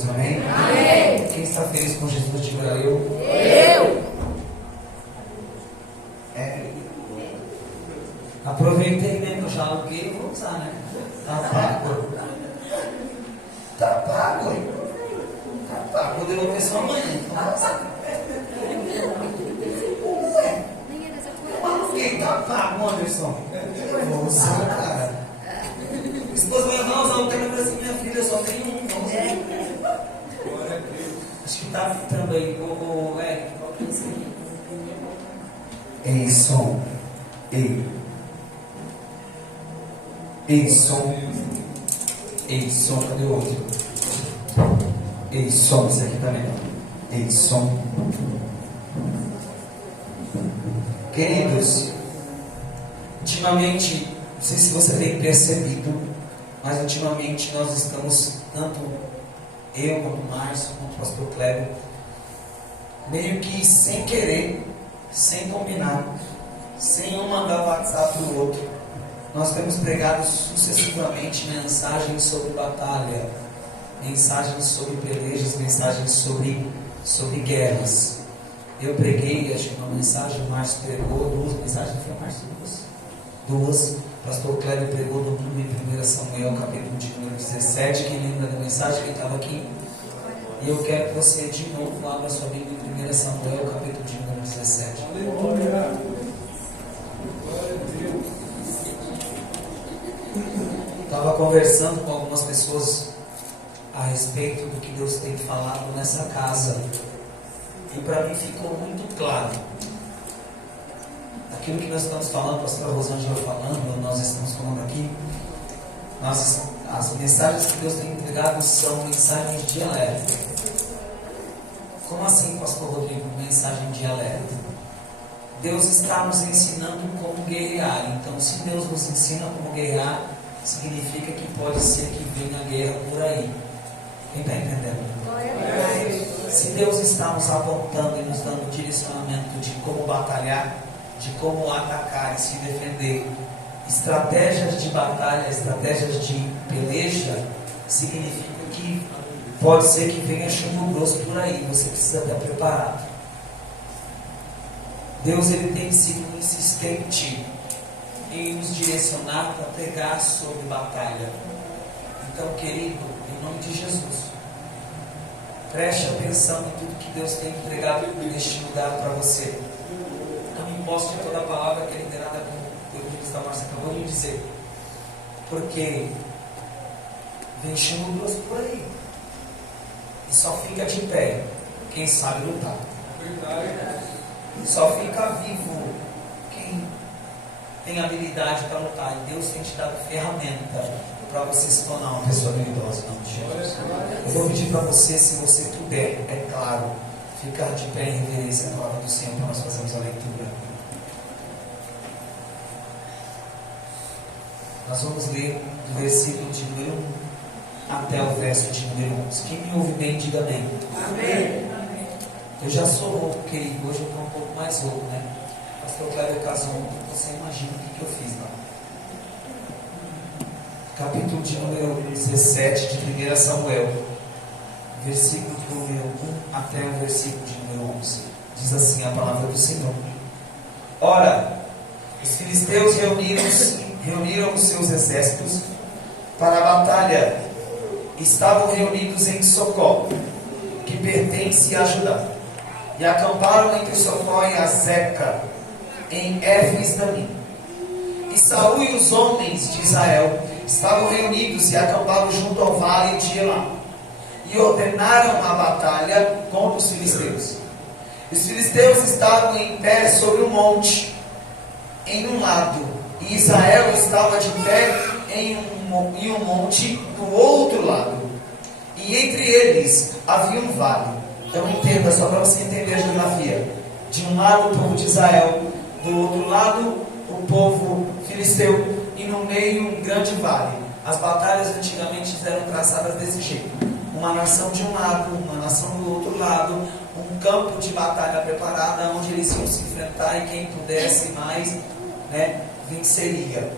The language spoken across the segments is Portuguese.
Jesus, amém? Amém. Quem está feliz com Jesus, diga eu. Eu. Aproveitei mesmo, eu já aluguei e vou usar, né? Tá pago. Tá pago, hein? Tá pago. Vou devolver só amanhã. Então, ué, eu aluguei, tá pago, Anderson. Eu vou usar, cara. A esposa vai usar o termo assim, minha filha, eu só tenho um. Vamos ver. Acho que tá fitando aí. O Eric, qual que é esse aqui? Ei, som. Ei. Ei, som. Ei, som, cadê o outro? Ei, som, esse aqui também. Ei, som. Queridos, ultimamente, não sei se você tem percebido, mas ultimamente nós estamos, tanto eu quanto o Márcio, quanto o pastor Kleber, meio que sem querer, sem combinar, sem um mandar o WhatsApp do outro, nós temos pregado sucessivamente mensagens sobre batalha, mensagens sobre pelejas, mensagens sobre guerras. Eu preguei, acho que uma mensagem, o Márcio pregou, 2 mensagens, foi o Márcio? 2. Pastor Kleber pregou domingo em 1 Samuel, capítulo de número 17. Quem lembra da mensagem, quem estava aqui? E eu quero que você de novo abra sua Bíblia em 1 Samuel, capítulo de número 17. Estava conversando com algumas pessoas a respeito do que Deus tem falado nessa casa. E para mim ficou muito claro. Aquilo que nós estamos falando, a pastora Rosângela falando, nós estamos falando aqui, as mensagens que Deus tem entregado são mensagens de alerta. Como assim, pastor Rodrigo, mensagem de alerta? Deus está nos ensinando como guerrear. Então, se Deus nos ensina como guerrear, significa que pode ser que venha a guerra por aí. Quem está entendendo? Se Deus está nos apontando e nos dando direcionamento de como batalhar, de como atacar e se defender, estratégias de batalha, estratégias de peleja, significa que pode ser que venha chumbo grosso por aí, você precisa estar preparado. Deus, ele tem sido insistente em nos direcionar para pregar sobre batalha. Então, querido, em nome de Jesus, preste atenção em tudo que Deus tem entregado neste lugar para você. Não me imposto de toda a palavra que é liderada pelo evangelista Márcio acabou de dizer, porque vem chumbo grosso por aí, e só fica de pé quem sabe lutar. Só fica vivo quem tem habilidade para lutar. E Deus tem te dado ferramenta para você se tornar uma pessoa habilidosa, em nome de Jesus. Eu vou pedir para você, se você puder, é claro, ficar de pé em reverência à palavra do Senhor, para nós fazermos a leitura. Nós vamos ler do versículo de número 1 até o verso de número 11. Quem me ouve bem, diga amém. Amém. Eu já sou rouco, querido. Hoje eu estou um pouco mais rouco, né? O pastor Cléber casou ontem, você imagina o que eu fiz lá. Capítulo de número 17 de 1 Samuel, versículo de número 1 até o versículo de número 11. Diz assim a palavra do Senhor. Ora, os filisteus reuniram os seus exércitos para a batalha. Estavam reunidos em Socó, que pertence a Judá, e acamparam entre Socó e Azeca, em Éfes-Damim. E Saul e os homens de Israel estavam reunidos e acamparam junto ao vale de Elá, e ordenaram a batalha contra os filisteus. Os filisteus estavam em pé sobre um monte, em um lado, e Israel estava de pé em um monte do outro lado, e entre eles havia um vale. Então entenda, só para você entender a geografia: de um lado o povo de Israel, do outro lado o povo filisteu, e no meio um grande vale. As batalhas antigamente eram traçadas desse jeito: uma nação de um lado, uma nação do outro lado, um campo de batalha preparada onde eles iam se enfrentar, e quem pudesse mais, venceria.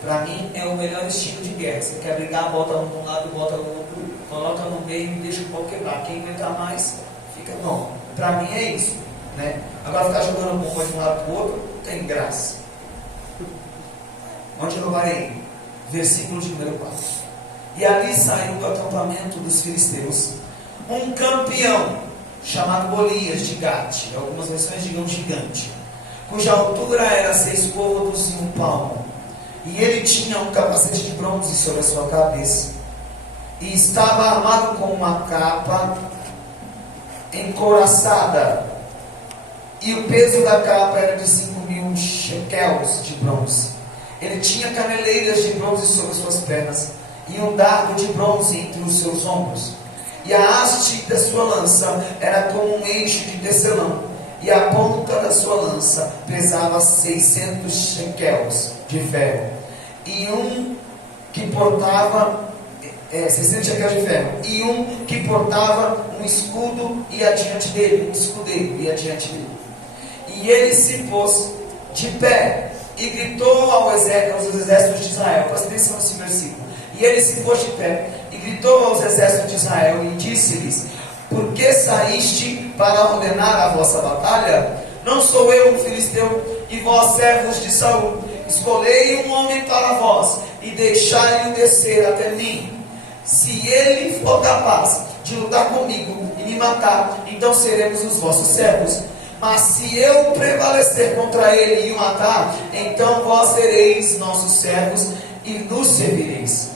Para mim é o melhor estilo de guerra. Você quer brigar, bota um de um lado, bota no outro. coloca no meio e deixa o pau quebrar. Quem aguentar mais, fica bom. Para mim é isso, né? Agora ficar jogando bomba de um lado para o outro, não tem graça. Onde eu parei? Versículo de número 4. E ali saiu do acampamento dos filisteus um campeão, chamado Golias de Gate, algumas versões digam gigante, cuja altura era 6 côvados e 1 palmo. E ele tinha um capacete de bronze sobre a sua cabeça, e estava armado com uma capa encouraçada, e o peso da capa era de 5.000 shekels de bronze. Ele tinha caneleiras de bronze sobre suas pernas, e um dardo de bronze entre os seus ombros. E a haste da sua lança era como um eixo de tecelão, e a ponta da sua lança pesava 600 shekels de ferro, e um que portava 600 shekels de ferro, e um que portava um escudo e adiante dele, um escudeiro e adiante dele. E ele se pôs de pé e gritou aos exércitos de Israel. Presta atenção nesse versículo. E ele se pôs de pé e gritou aos exércitos de Israel e disse-lhes: por que saíste para ordenar a vossa batalha? Não sou eu um filisteu e vós servos de Saul? Escolhei um homem para vós e deixai-o descer até mim. Se ele for capaz de lutar comigo e me matar, então seremos os vossos servos. Mas se eu prevalecer contra ele e o matar, então vós sereis nossos servos e nos servireis.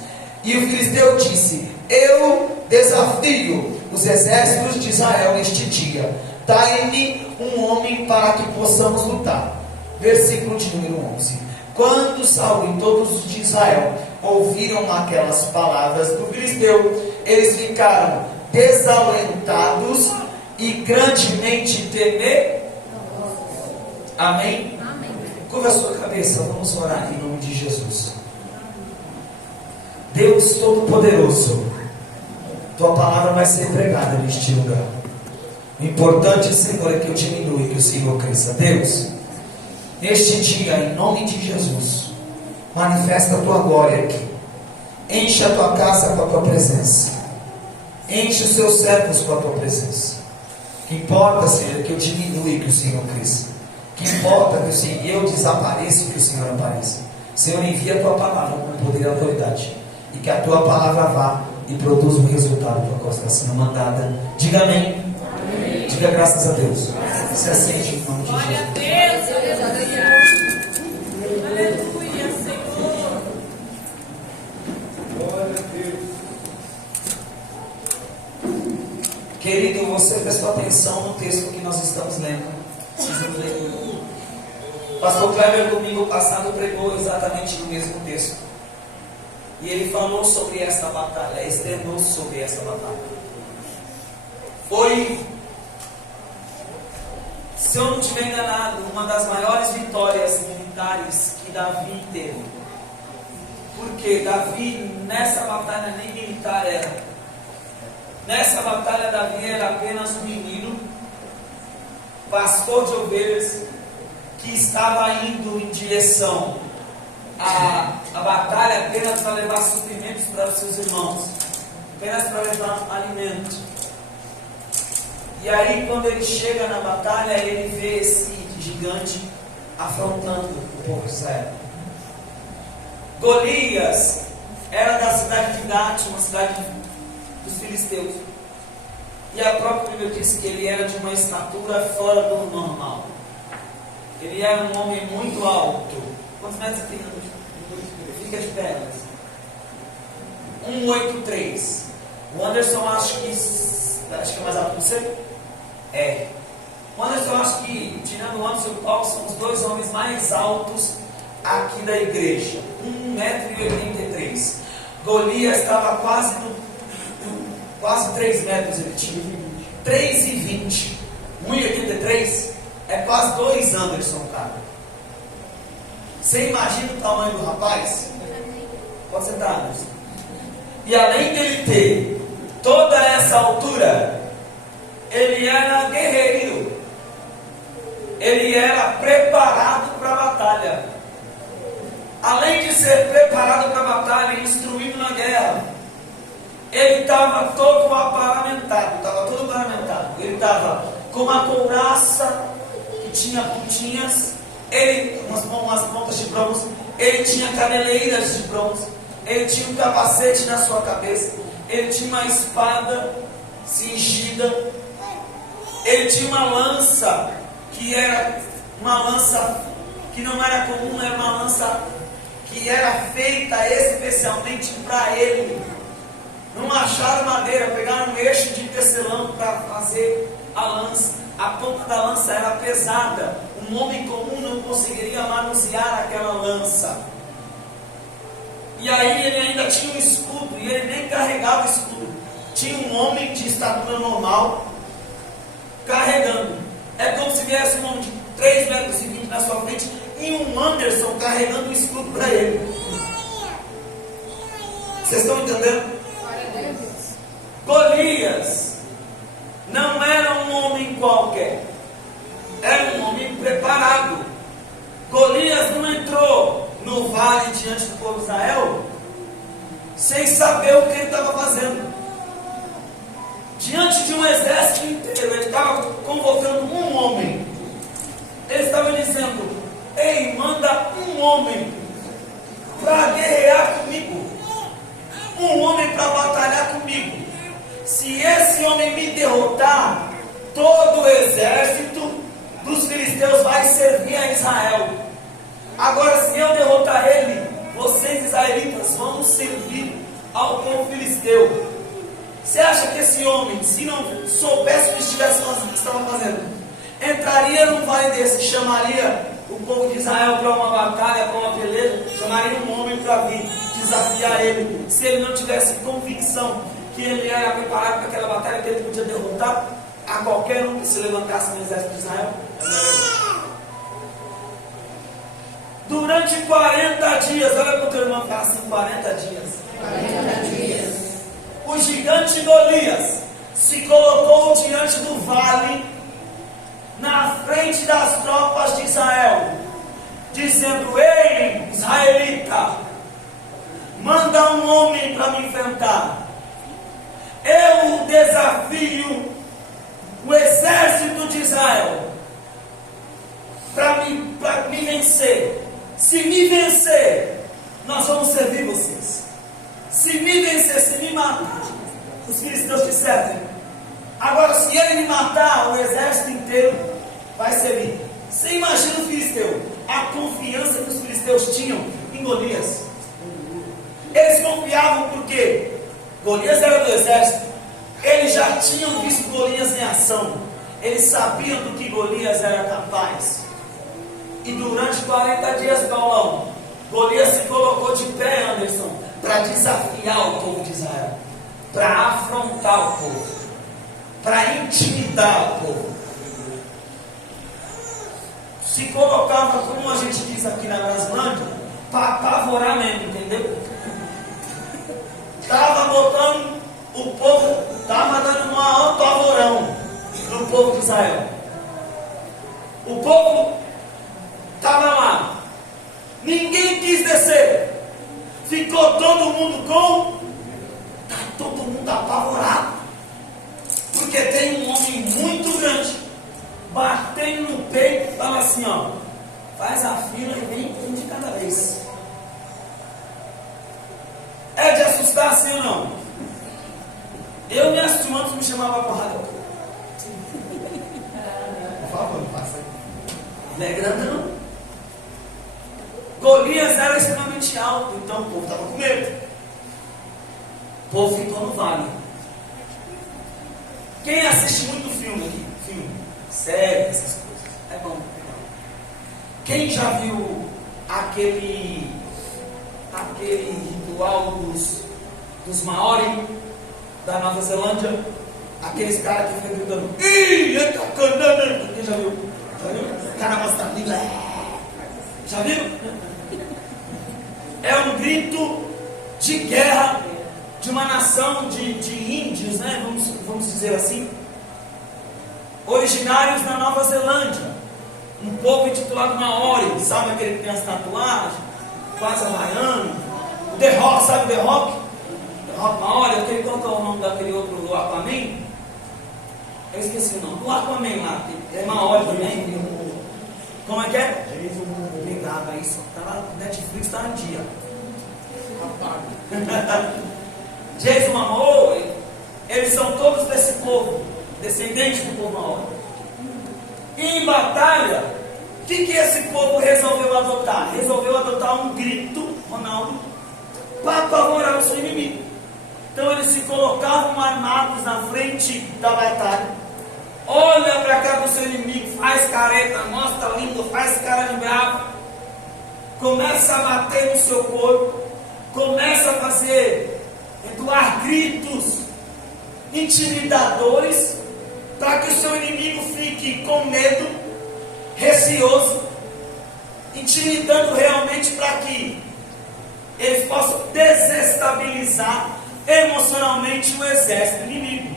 E o filisteu disse: eu desafio os exércitos de Israel neste dia. Dai-me um homem para que possamos lutar. Versículo de número 11. Quando Saul e todos os de Israel ouviram aquelas palavras do filisteu, eles ficaram desalentados e grandemente temer. Amém? Amém. Curva a sua cabeça, vamos orar em nome de Jesus. Deus Todo-Poderoso, Tua palavra vai ser pregada neste lugar. O importante, Senhor, é que eu diminua e que o Senhor cresça. Deus, neste dia, em nome de Jesus, manifesta a Tua glória aqui. Enche a Tua casa com a Tua presença. Enche os Seus servos com a Tua presença. O que importa, Senhor, é que eu diminua e que o Senhor cresça. O que importa é que eu desapareça e que o Senhor apareça. Senhor, envia a Tua palavra com poder e autoridade. E que a Tua palavra vá e produza o resultado da Tua costa sendo mandada. Diga amém. Amém. Diga graças a Deus. Se assente em nome de Jesus. Glória a Deus, aleluia. Aleluia, Senhor. Glória a Deus. Querido, você prestou atenção no texto que nós estamos lendo. Pastor Kleber, domingo passado, pregou exatamente no mesmo texto. E ele falou sobre essa batalha, externou sobre essa batalha. Foi, se eu não estiver enganado, uma das maiores vitórias militares que Davi teve. Porque Davi, nessa batalha, nem militar era. Nessa batalha, Davi era apenas um menino, pastor de ovelhas, que estava indo em direção à batalha apenas para levar suprimentos para os seus irmãos, apenas para levar alimento. E aí, quando ele chega na batalha, ele vê esse gigante afrontando o povo de Israel. Golias era da cidade de Gate, uma cidade dos filisteus. E a própria Bíblia diz que ele era de uma estatura fora do normal. Ele era um homem muito alto. Quantos metros tem? Fica de pé. 1,83. O Anderson acho que é mais alto que você? É. O Anderson acho que, tirando o Anderson e o Paulo, são os dois homens mais altos aqui da igreja. 1,83 m. Golias estava quase 3 metros ele tinha. 3,20. 1,83 é quase 2 Anderson, cara. Você imagina o tamanho do rapaz? Pode sentar, Anderson. E além dele ter toda essa altura, ele era guerreiro. Ele era preparado para a batalha. Além de ser preparado para a batalha, instruído na guerra, Ele estava todo aparamentado, ele estava com uma couraça que tinha pontinhas, umas pontas de bronze, ele tinha caneleiras de bronze, ele tinha um capacete na sua cabeça, ele tinha uma espada cingida, ele tinha uma lança que era uma lança que não era comum, era uma lança que era feita especialmente para ele. Não acharam madeira, pegaram um eixo de tecelão para fazer a lança. A ponta da lança era pesada. Um homem comum não conseguiria manusear aquela lança. E aí ele ainda tinha um escudo, e ele nem carregava o escudo. Tinha um homem de estatura normal carregando. É como se viesse um homem de 3,20 metros na sua frente e um Anderson carregando o escudo para ele. Vocês estão entendendo? Golias não era um homem qualquer, era um homem preparado. Golias não entrou no vale diante do povo de Israel sem saber o que ele estava fazendo. Diante de um exército inteiro, ele estava convocando um homem. Ele estava dizendo: ei, manda um homem para guerrear comigo, um homem para batalhar comigo. Se esse homem me derrotar, todo o exército dos filisteus vai servir a Israel. Agora, se eu derrotar ele, vocês israelitas vão servir ao povo filisteu. Você acha que esse homem, se não soubesse o que estivesse fazendo, o que estava fazendo, entraria num vale desse, chamaria o povo de Israel para uma batalha, para uma peleja, chamaria um homem para vir desafiar ele, se ele não tivesse convicção que ele era preparado para aquela batalha, que ele podia derrotar a qualquer um que se levantasse no exército de Israel? Durante 40 dias, olha para o teu irmão, fala assim: 40 dias. 40 dias. O gigante Golias se colocou diante do vale, na frente das tropas de Israel, dizendo: ei, israelita, manda um homem para me enfrentar. Eu desafio o exército de Israel para me vencer. Se me vencer, nós vamos servir vocês. Se me vencer, se me matar, os filisteus te servem. Agora, se ele me matar, o exército inteiro vai servir. Você imagina o filisteu, a confiança que os filisteus tinham em Golias. Eles confiavam porque Golias era do exército. Eles já tinham visto Golias em ação. Eles sabiam do que Golias era capaz. E durante 40 dias, Paulão, Golias se colocou de pé, Anderson, para desafiar o povo de Israel, para afrontar o povo, para intimidar o povo. Se colocava, como a gente diz aqui na Brasilândia, para apavorar mesmo, entendeu? Estava botando o povo, estava dando um apavorão no povo de Israel. O povo estava lá, ninguém quis descer, ficou todo mundo está todo mundo apavorado, porque tem um homem muito grande, batendo no peito, fala assim: ó, faz a fila e vem um de cada vez. É de assustar, sim ou não? Eu me assusto, antes me chamava porrada. Por favor, passa aí. Não é grande, não. Golias era extremamente alto, então o povo estava com medo. O povo ficou no vale. Quem assiste muito filme aqui? Filme, série, essas coisas. É bom. Quem já viu aquele ritual dos Maori da Nova Zelândia? Aqueles caras que ficam gritando: ih, eita, canana! Quem já viu? Já viu? O cara mostra a Bíblia. Já viu? É um grito de guerra de uma nação de índios, né? Vamos dizer assim, originários da Nova Zelândia, um povo intitulado Maori. Sabe aquele que tem as tatuagens, quase havaiano, o The Rock, sabe o The Rock? Olha, eu queria colocar o nome daquele outro do Aquaman. Eu esqueci o nome. O Aquaman lá, é Maori também. Como é que é? Obrigado, aí só tá lá, Netflix tá no dia. Jason Momoa, eles são todos desse povo, descendentes do povo Maori. E em batalha, o que esse povo resolveu adotar? Resolveu adotar um grito, Ronaldo, para apavorar o seu inimigo. Então eles se colocavam armados na frente da batalha. Olha para cá do seu inimigo, faz careta, mostra a língua, faz cara de bravo. Começa a bater no seu corpo. Começa a fazer, entoar gritos intimidadores, para que o seu inimigo fique com medo, receoso, intimidando realmente para que eles possam desestabilizar emocionalmente o exército inimigo.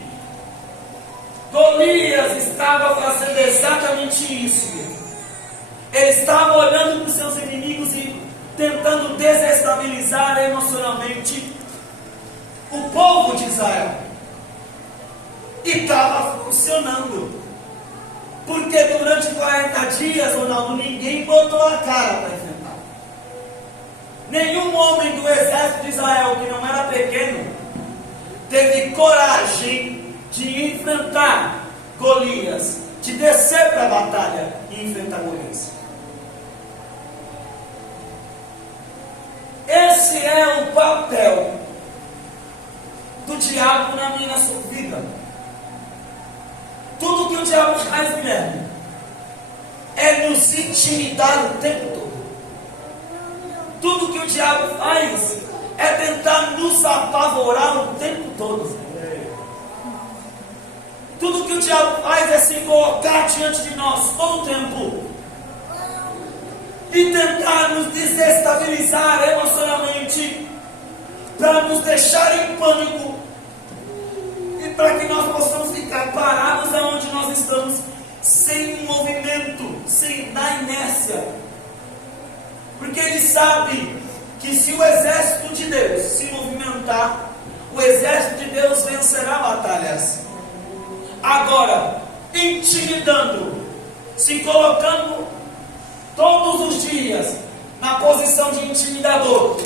Golias estava fazendo exatamente isso. Ele estava olhando para os seus inimigos e tentando desestabilizar emocionalmente o povo de Israel. E estava funcionando. Porque durante 40 dias, Ronaldo, ninguém botou a cara para enfrentar. Nenhum homem do exército de Israel, que não era pequeno, teve coragem de enfrentar Golias, de descer para a batalha e enfrentar Golias. Esse é o papel do diabo na minha e na sua vida. Tudo que o diabo faz, Guilherme, é nos intimidar o tempo todo. Tudo que o diabo faz é tentar nos apavorar o tempo todo. Tudo que o diabo faz é se colocar diante de nós todo o tempo e tentar nos desestabilizar emocionalmente, para nos deixar em pânico e para que nós possamos ficar parados aonde nós estamos, sem movimento, na inércia. Porque ele sabe que se o exército de Deus se movimentar, o exército de Deus vencerá batalhas. Agora, intimidando, se colocando todos os dias na posição de intimidador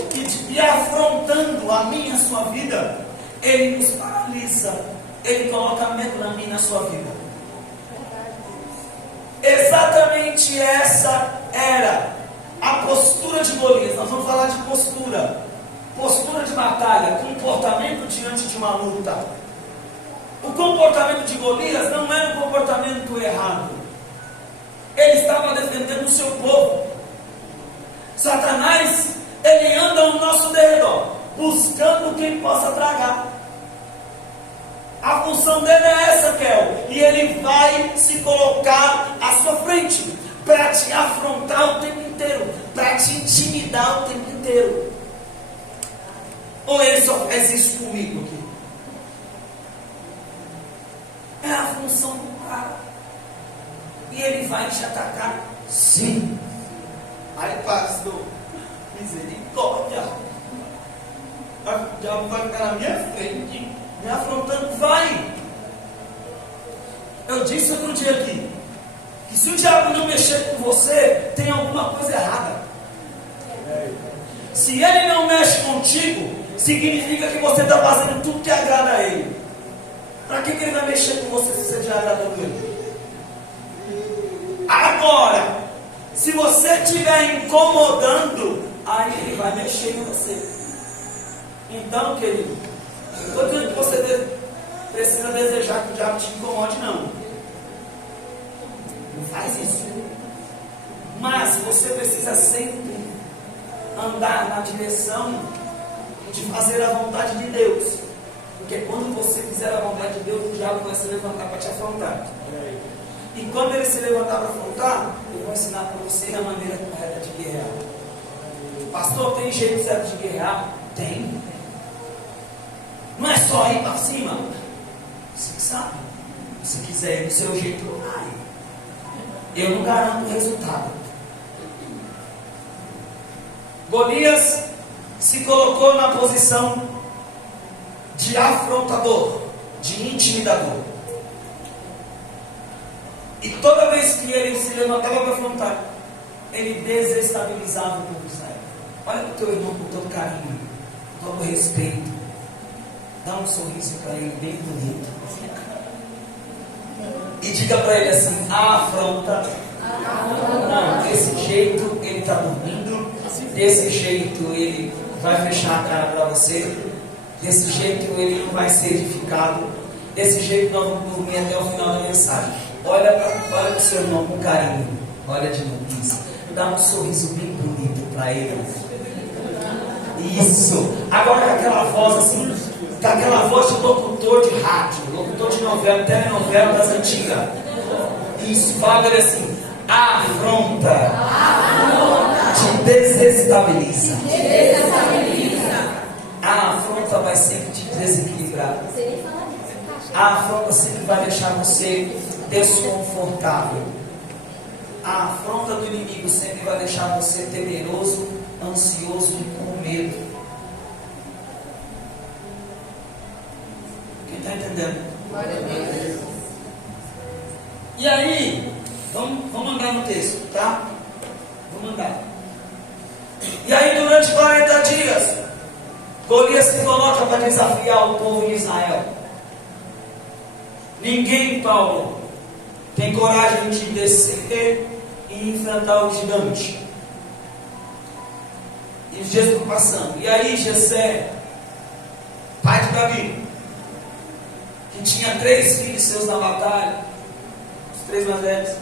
e afrontando a minha e a sua vida, ele nos paralisa, ele coloca medo na minha e na sua vida. Exatamente essa era a postura de Golias. Nós vamos falar de postura de batalha, comportamento diante de uma luta. O comportamento de Golias não era um comportamento errado. Ele estava defendendo o seu povo. Satanás, ele anda ao nosso derredor, buscando quem possa tragar. A função dele é essa, Kel. E ele vai se colocar à sua frente para te afrontar o tempo inteiro, para te intimidar o tempo inteiro. Ou ele só faz isso comigo aqui? É a função do cara. E ele vai te atacar, sim. Aí, pastor, misericórdia. O diabo vai ficar na minha frente, me afrontando. Vai. Eu disse outro dia aqui, que se o diabo não mexer com você, tem alguma coisa errada. Se ele não mexe contigo, significa que você está fazendo tudo que agrada a ele. Para que ele vai mexer com você se você já agradou a ele? Agora, se você estiver incomodando, aí ele vai mexer em você. Então, querido, não estou dizendo que você precisa desejar que o diabo te incomode, não. Não faz isso. Mas você precisa sempre andar na direção de fazer a vontade de Deus. Porque quando você fizer a vontade de Deus, o diabo vai se levantar para te afrontar. E quando ele se levantar para afrontar, eu vou ensinar para você a maneira correta de guerrear. Pastor, tem jeito certo de guerrear? Tem. Não é só ir para cima. Você que sabe. Se quiser ir do seu jeito, não vai. Eu não garanto o resultado. Golias se colocou na posição de afrontador, de intimidador. E toda vez que ele se levantava para afrontar, ele desestabilizava o povo de Israel. Olha para o teu irmão com todo carinho, com todo respeito. Dá um sorriso para ele bem bonito. E diga para ele assim: a afronta. Não, desse jeito ele está dormindo. Desse jeito ele vai fechar a cara para você. Desse jeito ele não vai ser edificado. Desse jeito nós vamos dormir até o final da mensagem. Olha para o seu irmão com carinho. Olha de novo isso. Dá um sorriso bem bonito para ele. Isso. Agora com aquela voz assim, com aquela voz de locutor de rádio, locutor de novela, telenovela das antigas. Isso. Fala para ele assim: a afronta te desestabiliza. A afronta vai sempre te desequilibrar. A afronta sempre vai deixar você desconfortável. A afronta do inimigo sempre vai deixar você temeroso, ansioso e com medo. Quem está entendendo? E aí, vamos andar no texto, tá? Vamos andar. E aí, durante 40 dias, Golias se coloca para desafiar o povo de Israel. Ninguém, Paulo, tem coragem de descer e enfrentar o gigante. E os dias vão passando. E aí Jessé, pai de Davi, que tinha 3 filhos seus na batalha, os 3 mais velhos,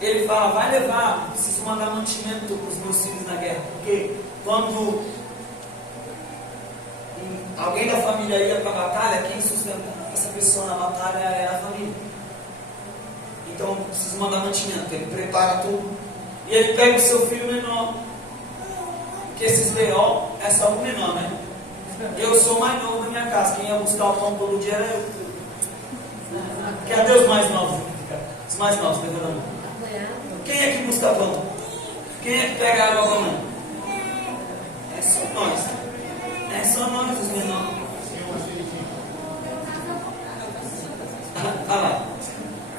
ele fala: vai levar, preciso mandar mantimento para os meus filhos na guerra. Porque quando alguém da família ia para a batalha, quem sustentava essa pessoa na batalha era a família. Então preciso mandar mantimento. Ele prepara tudo. E ele pega o seu filho menor. Porque esses B.O. é só o menor, né? Eu sou o mais novo da minha casa. Quem ia buscar o pão todo dia era eu. Cadê os mais novos? Os mais novos, levanta a mão. Quem é que busca pão? Quem é que pega água com a mão? É só nós. É só nós, os menores. Olha lá.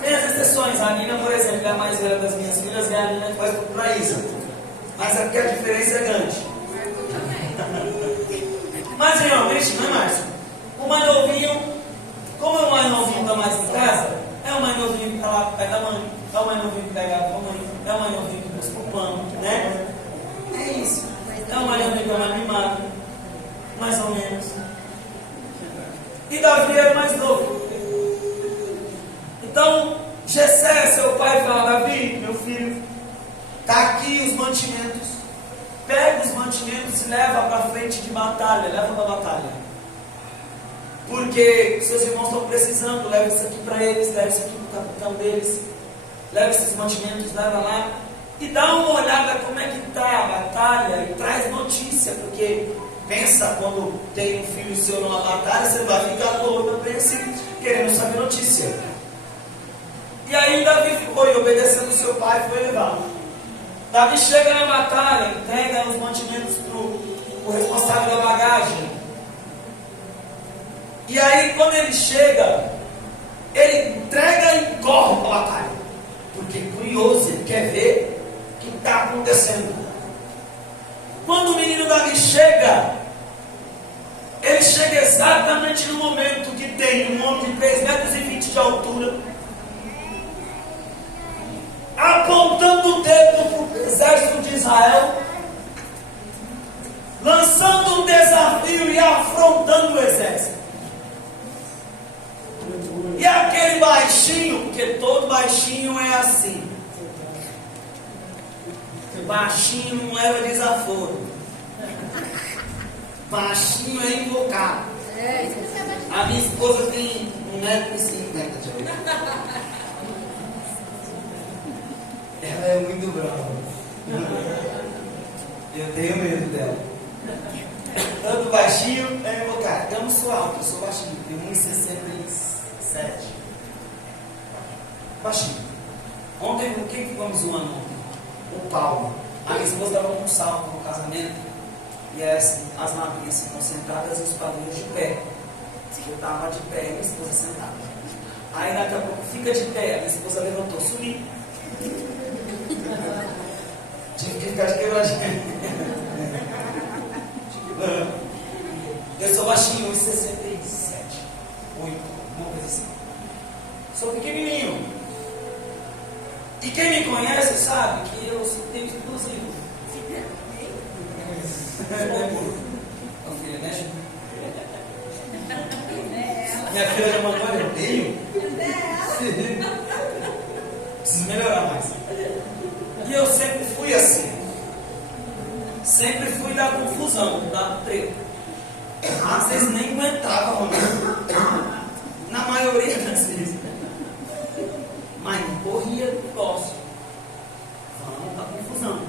Tem as exceções. A Nina, por exemplo, é a mais velha das minhas filhas, e a Nina que faz tudo para Isa. Mas é porque a diferença é grande. Mas realmente, não é mais. O mais novinho, como é o mais novinho está mais em casa, é o mais novinho que está lá perto da mãe, é o mais novinho que pega a mãe, é o mais novinho que busca o pano, né? É isso. É o mais novinho que é mais mimado, mais ou menos. E Davi é o mais novo. Então, Jessé, seu pai, fala: Davi, meu filho, está aqui os mantimentos. Pega os mantimentos e leva para frente de batalha. Leva para a batalha. Porque seus irmãos estão precisando. Leva isso aqui para eles. Leva isso aqui para o capitão deles. Leva esses mantimentos, leva lá. E dá uma olhada como é que está a batalha. E traz notícia. Porque pensa, quando tem um filho seu numa batalha, você vai ficar todo apreensivo, querendo saber notícia. E aí Davi ficou e obedecendo o seu pai, foi levado. Davi chega na batalha, entrega os mantimentos para o responsável da bagagem. E aí quando ele chega, ele entrega e corre para a batalha. Porque é curioso, ele quer ver o que está acontecendo. Quando o menino Davi chega, ele chega exatamente no momento que tem um homem de 3,20 metros de altura, apontando o dedo para o exército de Israel, lançando um desafio e afrontando o exército. E aquele baixinho, porque todo baixinho é assim. Baixinho não leva desaforo. Baixinho é invocado. A minha esposa tem 1,50 m. Ela é muito brava. Eu tenho medo dela. Tanto baixinho é invocado. Eu não sou alto, eu sou baixinho. Tenho 1,67 m. Baixinho. Ontem, o que ficamos zoando ontem? O Paulo. A minha esposa estava com um salto no casamento. E as madrinhas ficam sentadas e os padrinhos de pé. Eu estava de pé e minha esposa sentada. Aí daqui a pouco fica de pé, a minha esposa levantou, subi. Tive que ficar de quebradinha. Eu sou baixinho, 1,67, 8, uma coisa assim. Sou pequenininho. E quem me conhece sabe que eu tenho explosivo. Ô filha, mexe. Minha filha já mandou, eu tenho. Preciso melhorar mais. E eu sempre fui assim. Sempre fui da confusão, da treta. Às vezes nem aguentava, mano. Na maioria das vezes. Mas não corria do negócio. Vamos da confusão.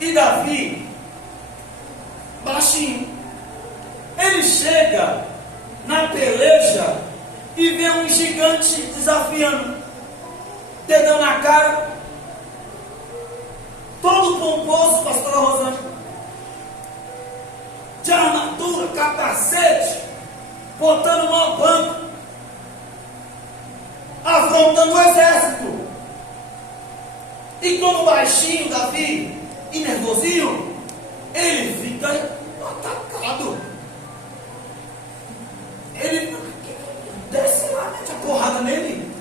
E Davi, baixinho, ele chega na peleja e vê um gigante desafiando, dedão na cara, todo pomposo, pastora Rosângela, de armadura, capacete, botando uma banca, afrontando o exército. E como baixinho Davi e nervosinho, ele fica atacado. Ele desce lá, mete a porrada nele.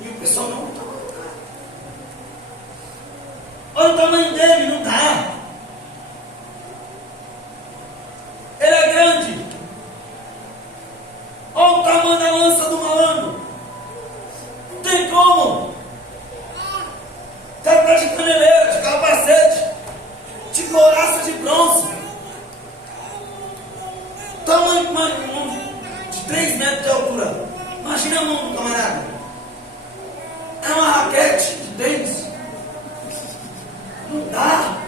E o pessoal não toma lugar. Olha o tamanho dele, não dá. Ele é grande. Olha o tamanho da lança do malandro. Não tem como. Tá de caneleira, de capacete, de couraça de bronze. Tamanho de 3 metros de altura. Imagina a mão do camarada. É uma raquete de tênis. Não dá.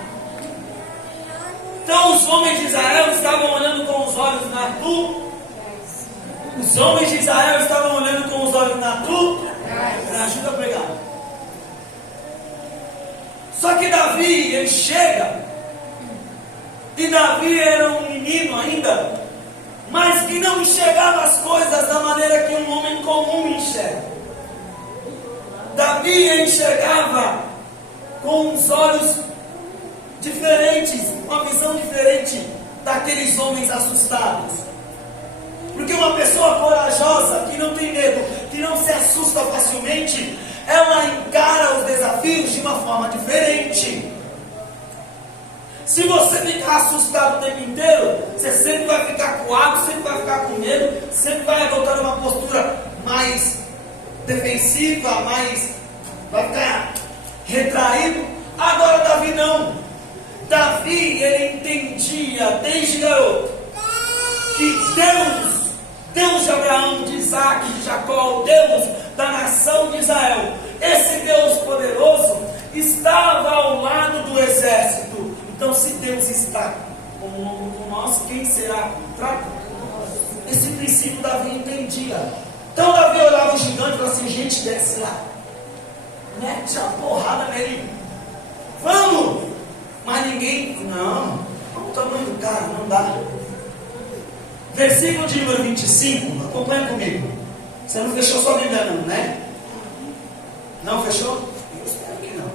Então os homens de Israel estavam olhando com os olhos na tu. Os homens de Israel estavam olhando com os olhos na tu. Me ajuda a pregar. Só que Davi, ele chega. E Davi era um menino ainda, mas que não enxergava as coisas da maneira que um homem comum enxerga. Davi enxergava com os olhos diferentes, uma visão diferente daqueles homens assustados. Porque uma pessoa corajosa, que não tem medo, que não se assusta facilmente, ela encara os desafios de uma forma diferente. Se você ficar assustado o tempo inteiro, você sempre vai ficar coado, sempre vai ficar com medo, sempre vai adotar uma postura mais defensiva, vai ficar retraído. Agora Davi não. Davi, ele entendia desde garoto que Deus de Abraão, de Isaac, de Jacó, o Deus da nação de Israel, esse Deus poderoso estava ao lado do exército. Então, se Deus está com nós, quem será contra nós? Esse princípio Davi entendia. Então Davi olhava o gigante e falava assim: gente, desce lá, mete a porrada nele, vamos. Mas ninguém, não, olha o tamanho do cara, não dá. Versículo de número 25, acompanha comigo. Você não fechou sua Bíblia não, né? Não fechou? Eu espero que não.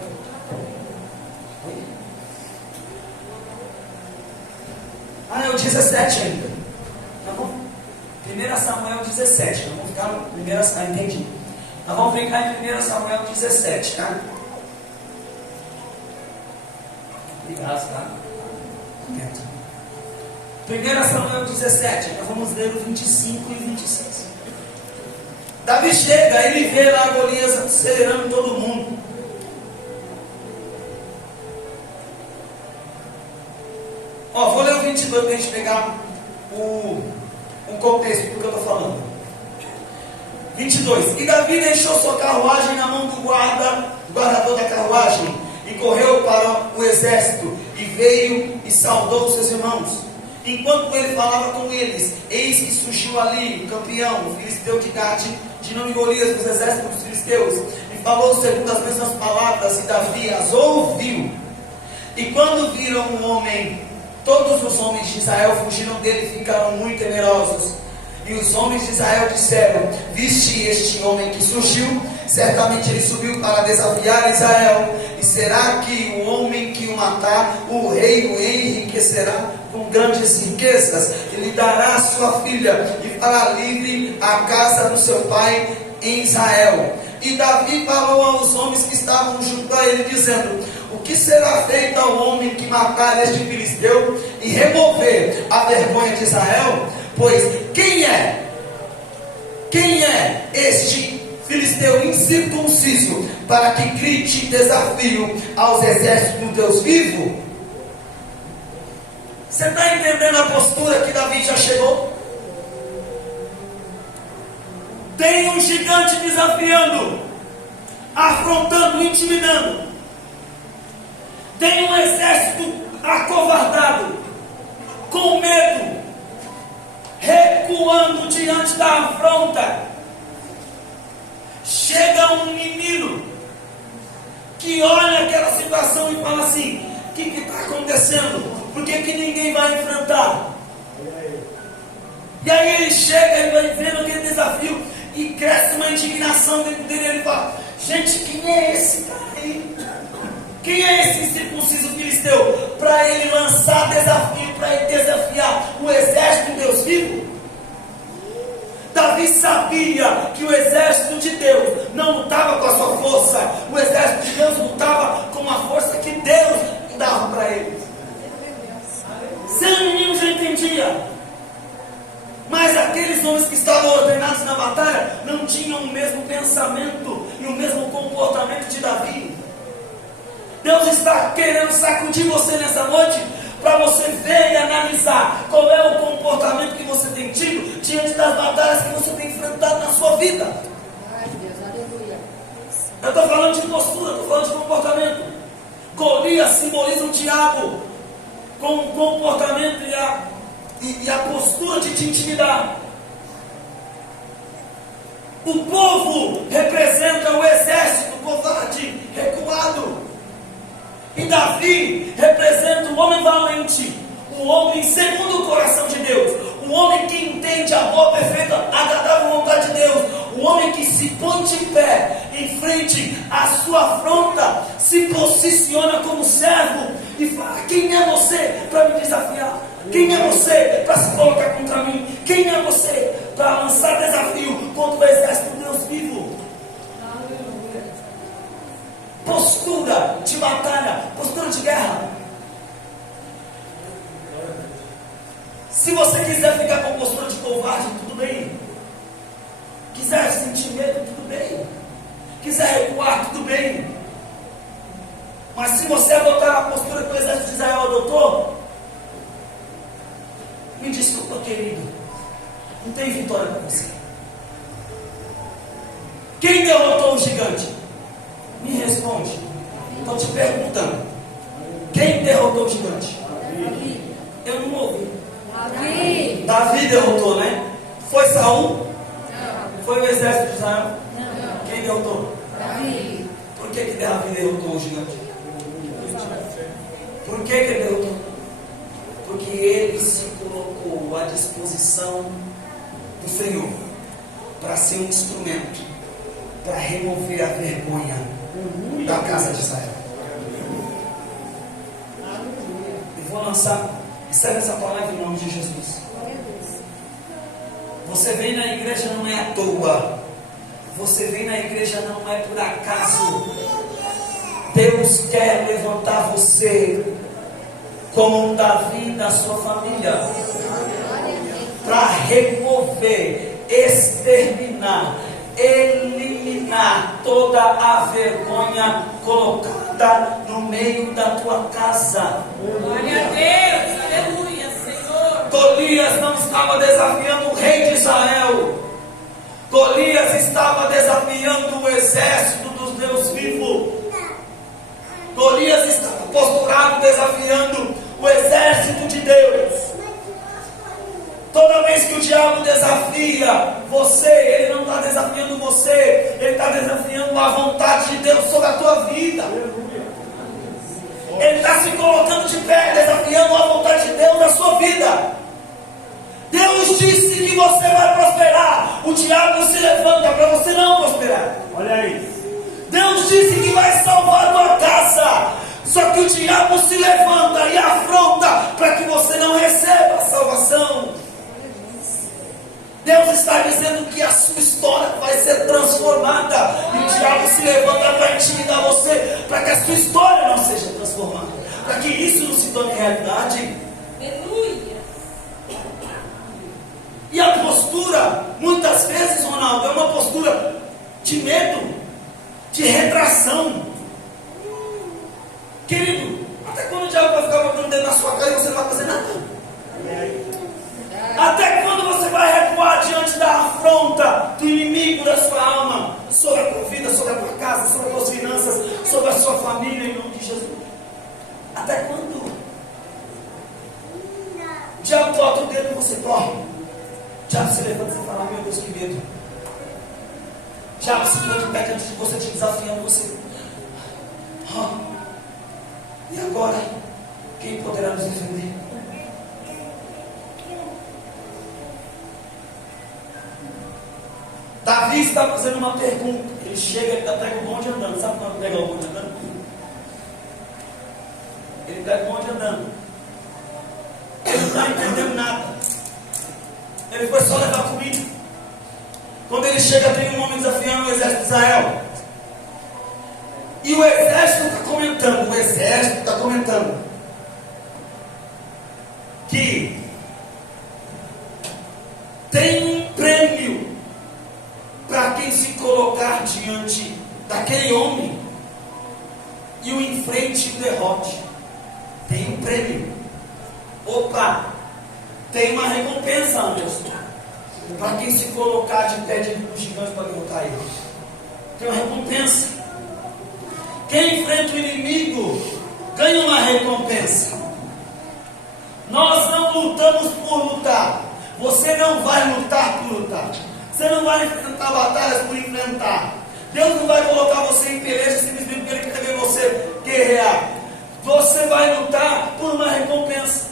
É o 17 ainda. Tá bom? 1 Samuel 17. Nós vamos ficar no 1 Samuel. Entendi. Nós vamos brincar em 1 Samuel 17, tá? Obrigado, tá? 1 Samuel 17. Nós vamos ler o 25 e 26. Davi chega, ele vê lá Golias acelerando todo mundo. Vou ler o 22 para a gente pegar o contexto do que eu estou falando. 22. E Davi deixou sua carruagem na mão do guardador da carruagem, e correu para o exército, e veio e saudou seus irmãos. Enquanto ele falava com eles, eis que surgiu ali o campeão, o filisteu de Gade, de nome Golias, dos exércitos dos filisteus, e falou segundo as mesmas palavras, e Davi as ouviu. E quando viram um homem Todos os homens de Israel fugiram dele e ficaram muito temerosos. E os homens de Israel disseram: viste este homem que surgiu? Certamente ele subiu para desafiar Israel. E será que o homem que o matar, o rei o enriquecerá com grandes riquezas? Ele dará a sua filha e fará livre a casa do seu pai em Israel. E Davi falou aos homens que estavam junto a ele, dizendo: o que será feito ao homem que matar este filisteu e remover a vergonha de Israel? Pois quem é este filisteu incircunciso para que grite desafio aos exércitos do Deus vivo? Você está entendendo a postura que Davi já chegou? Tem um gigante desafiando, afrontando, intimidando. Tem um exército acovardado, com medo, recuando diante da afronta. Chega um menino que olha aquela situação e fala assim: o que está acontecendo? Por que ninguém vai enfrentar? E aí ele chega e vai vendo aquele desafio e cresce uma indignação dentro dele. Ele fala: gente, quem é esse cara aí? Quem é esse incircunciso filisteu para ele lançar desafio, para ele desafiar o exército de Deus vivo? Davi sabia que o exército de Deus não lutava com a sua força. O exército de Deus lutava com a força que Deus dava para ele. Seu menino já entendia. Mas aqueles homens que estavam ordenados na batalha não tinham o mesmo pensamento e o mesmo comportamento de Davi. Deus está querendo sacudir você nessa noite, para você ver e analisar qual é o comportamento que você tem tido diante das batalhas que você tem enfrentado na sua vida. Ai, Deus, aleluia. Eu estou falando de postura, estou falando de comportamento. Golias simboliza o diabo com o comportamento e a postura de te intimidar. O povo representa o exército covarde, recuado. E Davi representa o homem valente, o homem segundo o coração de Deus, o homem que entende a boa, perfeita, agradável vontade de Deus, o homem que se põe de pé em frente à sua afronta, se posiciona como servo e fala: quem é você para me desafiar? Quem é você para se colocar contra mim? Quem é você para lançar desafio contra o exército de Deus vivo? Postura de batalha, postura de guerra. Se você quiser ficar com postura de covarde, tudo bem. Quiser sentir medo, tudo bem. Quiser recuar, tudo bem. Mas se você adotar a postura que o exército de Israel adotou, me desculpa, querido, não tem vitória para você. Quem derrotou o gigante? Me responde. Estou te perguntando. Quem derrotou o gigante? Davi. Eu não ouvi. Davi. Davi derrotou, né? Foi Saul? Não. Foi o exército de Israel? Não. Quem derrotou? Davi. Por que Davi derrotou o gigante? Por que ele derrotou? Porque ele se colocou à disposição do Senhor para ser um instrumento para remover a vergonha da casa de Israel. Eu vou lançar, recebe essa palavra em nome de Jesus. Você vem na igreja não é à toa. Você vem na igreja não é por acaso. Deus quer levantar você como um Davi da sua família, para remover, exterminar, eliminar toda a vergonha colocada no meio da tua casa. Glória a Deus, aleluia, Senhor. Golias não estava desafiando o rei de Israel. Golias estava desafiando o exército dos Deus vivos. Golias estava posturado desafiando o exército de Deus. Toda vez que o diabo desafia você, ele não está desafiando você, ele está desafiando a vontade de Deus sobre a tua vida. Ele está se colocando de pé, desafiando a vontade de Deus na sua vida. Deus disse que você vai prosperar. O diabo se levanta para você não prosperar. Olha aí. Deus disse que vai salvar a tua casa. Só que o diabo se levanta e afronta para que você não receba a salvação. Deus está dizendo que a sua história vai ser transformada. E o diabo se levanta para intimidar você, para que a sua história não seja transformada, para que isso não se torne realidade. Aleluia. E a postura, muitas vezes, Ronaldo, é uma postura de medo, de retração. Querido, até quando o diabo vai ficar botando dentro na sua cara e você não vai fazer nada? Até quando você vai recuar diante da afronta do inimigo da sua alma, sobre a tua vida, sobre a tua casa, sobre as tuas finanças, sobre a sua família, em nome de Jesus? Até quando? O diabo bota o dedo e você corre. O diabo se levanta e fala: meu Deus, que medo. O diabo se põe de pé diante de você, te desafiando, você. E agora? Quem poderá nos defender? Davi está fazendo uma pergunta. Ele chega, ele pega o bonde andando. Sabe quando pega o bonde andando? Ele pega o bonde andando. Ele não está entendendo nada. Ele foi só levar comida. Quando ele chega, tem um homem desafiando o exército de Israel. E o exército está comentando que tem um prêmio para quem se colocar diante daquele homem e o enfrente e o derrote. Tem um prêmio. Opa, tem uma recompensa, Anderson, para quem se colocar de pé diante do gigante para derrotar ele. Tem uma recompensa. Quem enfrenta o inimigo ganha uma recompensa. Nós não lutamos por lutar. Você não vai lutar por lutar. Você não vai enfrentar batalhas por enfrentar. Deus não vai colocar você em peleja simplesmente porque Ele quer ver você guerrear. Você vai lutar por uma recompensa.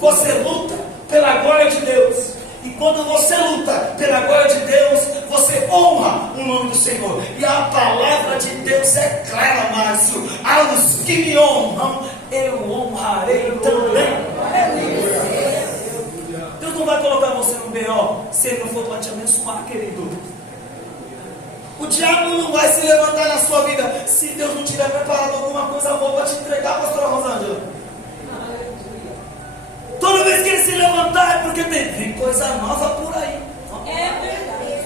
Você luta pela glória de Deus. E quando você luta pela glória de Deus, você honra o nome do Senhor. E a palavra de Deus é clara, Márcio: aos que me honram, eu honrarei também. Deus não vai colocar você no B.O. se Ele não for para te abençoar, querido. O diabo não vai se levantar na sua vida se Deus não tiver preparado alguma coisa boa para te entregar, pastora Rosângela. Toda vez que ele se levantar é porque tem coisa nova por aí. É verdade.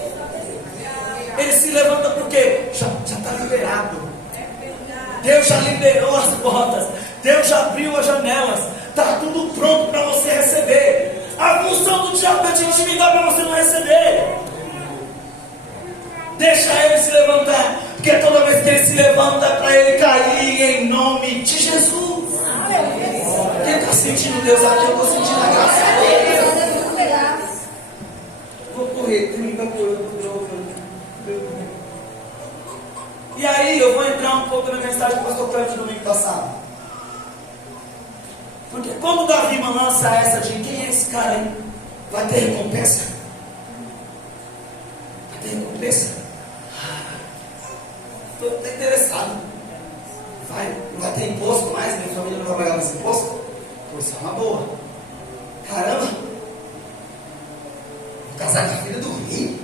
Ele se levanta porque já está liberado. É verdade. Deus já liberou as portas. Deus já abriu as janelas. Está tudo pronto para você receber. A função do diabo é te intimidar para você não receber. Deixa ele se levantar, porque toda vez que ele se levanta é para ele cair em nome de Jesus. Quem está sentindo Deus aqui? Eu estou sentindo a graça. Vou correr, tem muita coisa. E aí eu vou entrar um pouco na mensagem do pastor Cleber de domingo passado. Porque quando Davi lança essa de quem é esse cara aí? Vai ter recompensa? Vai ter recompensa? Estou até interessado. Não vai ter imposto mais? Minha família não vai pagar mais imposto? Isso é uma boa. Caramba! Vou casar com a filha do rei?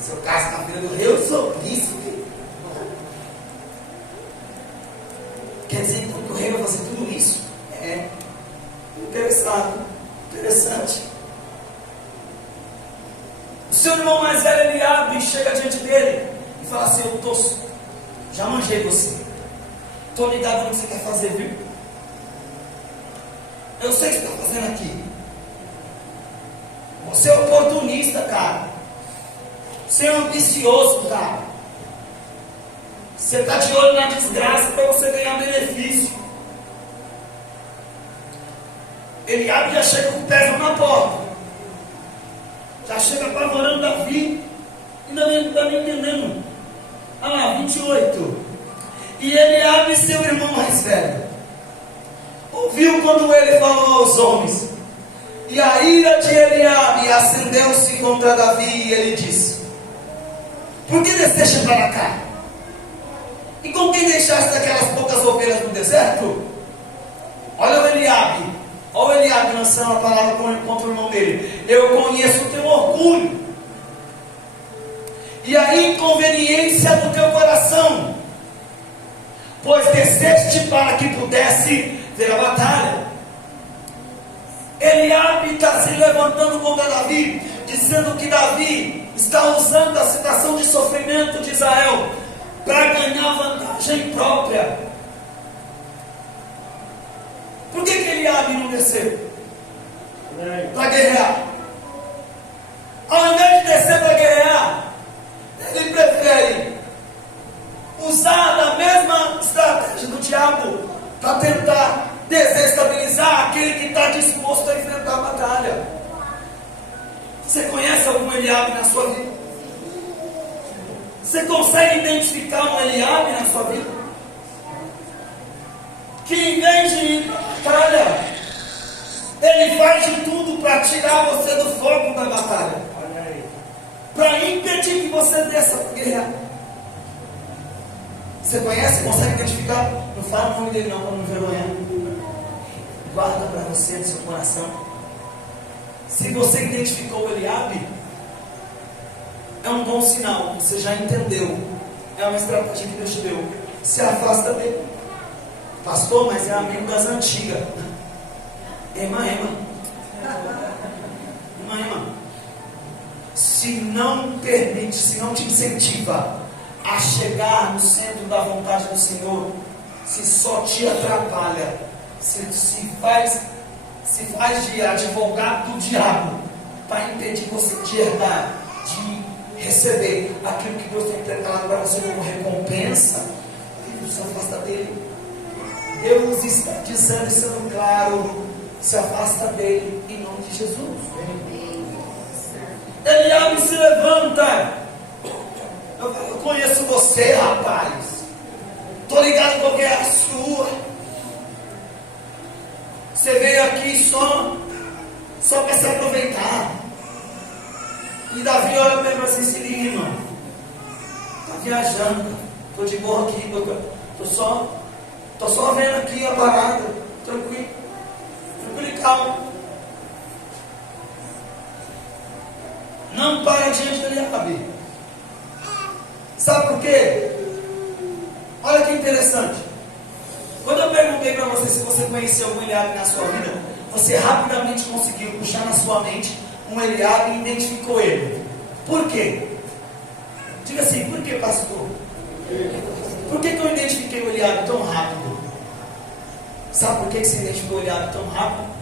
Se eu caso com a filha do rei, eu sou príncipe. Quer dizer que o rei vai fazer tudo isso? É. Interessante. O seu irmão mais velho, ele abre e chega diante dele e fala assim: eu já manjei você. Estou ligado no que você quer fazer, viu? Eu sei o que você está fazendo aqui. Você é oportunista, cara. Você é ambicioso, cara. Você está de olho na desgraça para você ganhar benefício. Ele abre e já chega com o pé na porta. Já chega apavorando Davi. Ainda nem está nem entendendo. Olha lá, 28. E Eliabe, seu irmão mais velho, ouviu quando ele falou aos homens. E a ira de Eliabe acendeu-se contra Davi, e ele disse: por que desceste para cá? E com quem deixaste aquelas poucas ovelhas no deserto? Olha o Eliabe lançando a palavra contra o irmão dele. Eu conheço o teu orgulho e a inconveniência do teu coração, pois desceste para que pudesse ver a batalha. Eliabe está se levantando contra Davi, dizendo que Davi está usando a situação de sofrimento de Israel para ganhar vantagem própria. Por que Eliabe não desceu para guerrear? Ao invés de descer para guerrear, ele prefere usar da mesma estratégia do diabo para tentar desestabilizar aquele que está disposto a enfrentar a batalha. Você conhece algum Eliabe na sua vida? Você consegue identificar um Eliabe na sua vida? Que em vez de ir para a batalha, ele faz de tudo para tirar você do foco da batalha, para impedir que você desça para guerrear. Você conhece? Consegue identificar? Não fala o nome dele não, para não envergonhar. Guarda para você no seu coração. Se você identificou Eliabe, é um bom sinal. Você já entendeu. É uma estratégia que Deus te deu. Se afasta dele. Pastor, mas é amigo das antigas. Ema. Se não permite, se não te incentiva a chegar no centro da vontade do Senhor, se só te atrapalha, se faz de advogado do diabo para impedir você de herdar, de receber aquilo que Deus tem preparado para você como recompensa, se afasta dele. Deus está dizendo e sendo claro: se afasta dele em nome de Jesus. Eliabe se levanta. Eu conheço você, rapaz. Estou ligado qual que é a sua. Você veio aqui só para se aproveitar. E Davi olha para ele assim: se liga, irmão. Está viajando. Estou de boa aqui. Estou só vendo aqui a parada. Tranquilo e calmo. Não para diante de Eliabe. Sabe por quê? Olha que interessante. Quando eu perguntei para você se você conhecia algum Eliabe na sua vida, você rapidamente conseguiu puxar na sua mente um Eliabe e identificou ele. Por quê? Diga assim: por que, pastor? Por que eu identifiquei o Eliabe tão rápido? Sabe por que você identificou o Eliabe tão rápido?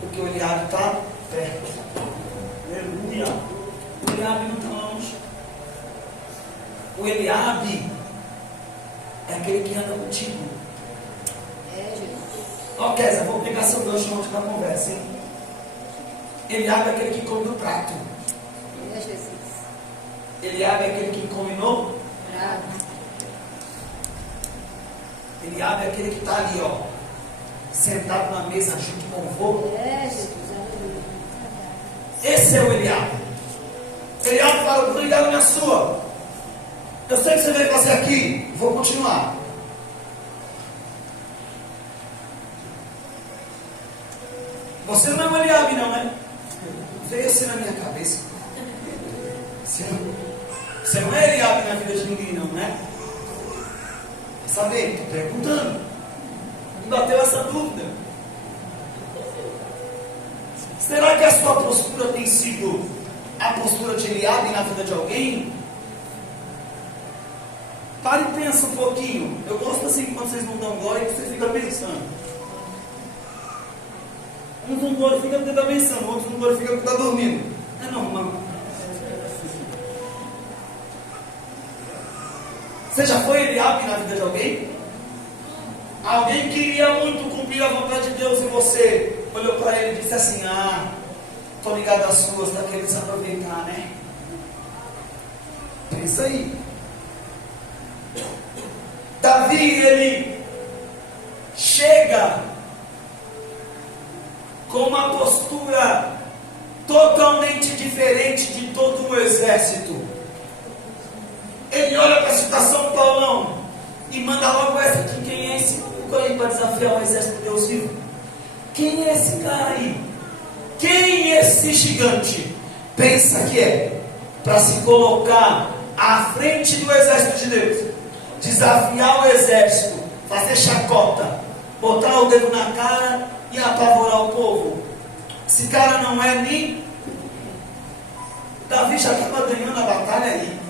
Porque o Eliabe está perto. Aleluia. O Eliabe não está longe. O Eliabe é aquele que anda contigo. Ó, Kézia, vou pegar seu gancho na última conversa, hein? Eliabe é aquele que come no prato. Eliabe é aquele que come no prato. Eliabe é aquele que está ali, ó, sentado na mesa junto com o fogo. Esse é o Eliabe. Eliabe fala: estou ligado na sua. Eu sei que você veio fazer aqui. Vou continuar. Você não é um Eliabe não, né? Veio assim na minha cabeça. Você não é Eliabe na vida de ninguém não, né? Quer saber? Estou perguntando. Me bateu essa dúvida. Será que a sua postura tem sido a postura de Eliabe na vida de alguém? Pare e pensa um pouquinho. Eu gosto assim quando vocês não dão glória e você fica pensando. Uns não glorificam porque está pensando, outros não glorificam porque está dormindo. É normal. Você já foi Eliabe na vida de alguém? Alguém queria muito cumprir a vontade de Deus e você olhou para ele e disse assim: ah, estou ligado às suas, está querendo se aproveitar, né? Pensa aí. Davi, ele chega com uma postura totalmente diferente de todo o exército. Ele olha para a situação do Paulão e manda logo essa aqui: quem é esse maluco aí para desafiar o exército de Deus vivo? Quem é esse cara aí? Quem é esse gigante? Pensa que é para se colocar à frente do exército de Deus, desafiar o exército, fazer chacota, botar o dedo na cara e apavorar o povo. Esse cara não é nem... Davi já estava ganhando a batalha aí,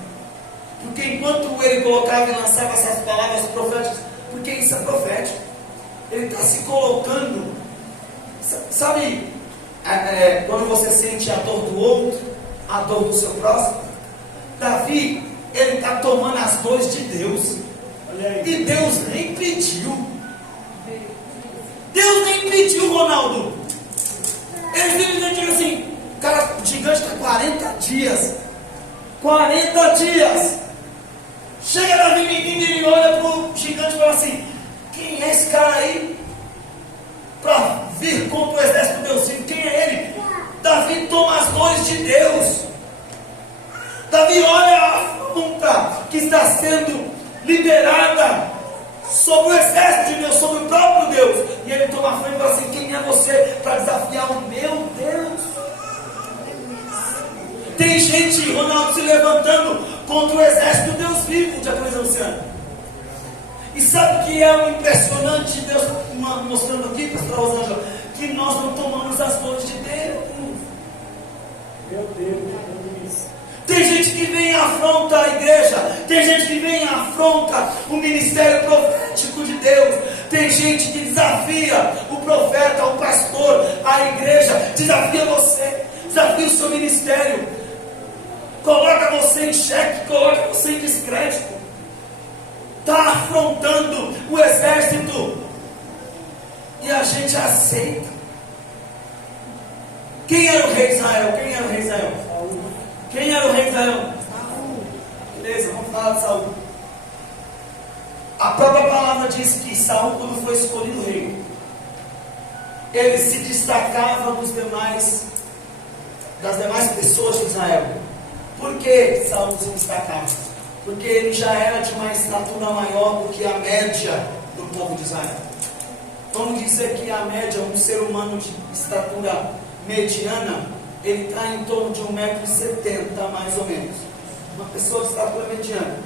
porque enquanto ele colocava e lançava essas palavras proféticas, porque isso é profético, ele está se colocando, sabe, quando você sente a dor do outro, a dor do seu próximo. Davi, ele está tomando as dores de Deus, e Deus nem pediu. Deus nem pediu, Ronaldo. Eles simplesmente assim: cara, o gigante está 40 dias. 40 dias. Chega Davi menino e olha para o gigante e fala assim: quem é esse cara aí para vir contra o exército de Deus vivo? Quem é ele? Davi toma as dores de Deus. Davi olha a afronta que está sendo liberada sobre o exército de Deus, sobre o próprio Deus, e ele toma a frente e fala assim: quem é você para desafiar o meu Deus? Tem gente, Ronaldo, se levantando contra o exército de Deus vivo de Aquiles Luciano. E sabe o que é o impressionante de Deus mostrando aqui para Rosângela? Que nós não tomamos as dores de Deus. Meu Deus. Tem gente que vem e afronta a igreja, tem gente que vem e afronta o ministério profético de Deus, tem gente que desafia o profeta, o pastor, a igreja, desafia você, desafia o seu ministério, coloca você em xeque, coloca você em descrédito, está afrontando o exército, e a gente aceita. Quem era o rei de Israel? Quem era o rei de Israel? Quem era o rei de Israel? Beleza, vamos falar de Saul. A própria palavra diz que Saul, quando foi escolhido rei, ele se destacava das demais pessoas de Israel. Por que Saul se destacava? Porque ele já era de uma estatura maior do que a média do povo de Israel. Vamos dizer que a média, um ser humano de estatura mediana, ele está em torno de 1,70 m, mais ou menos. Uma pessoa de estatura mediana.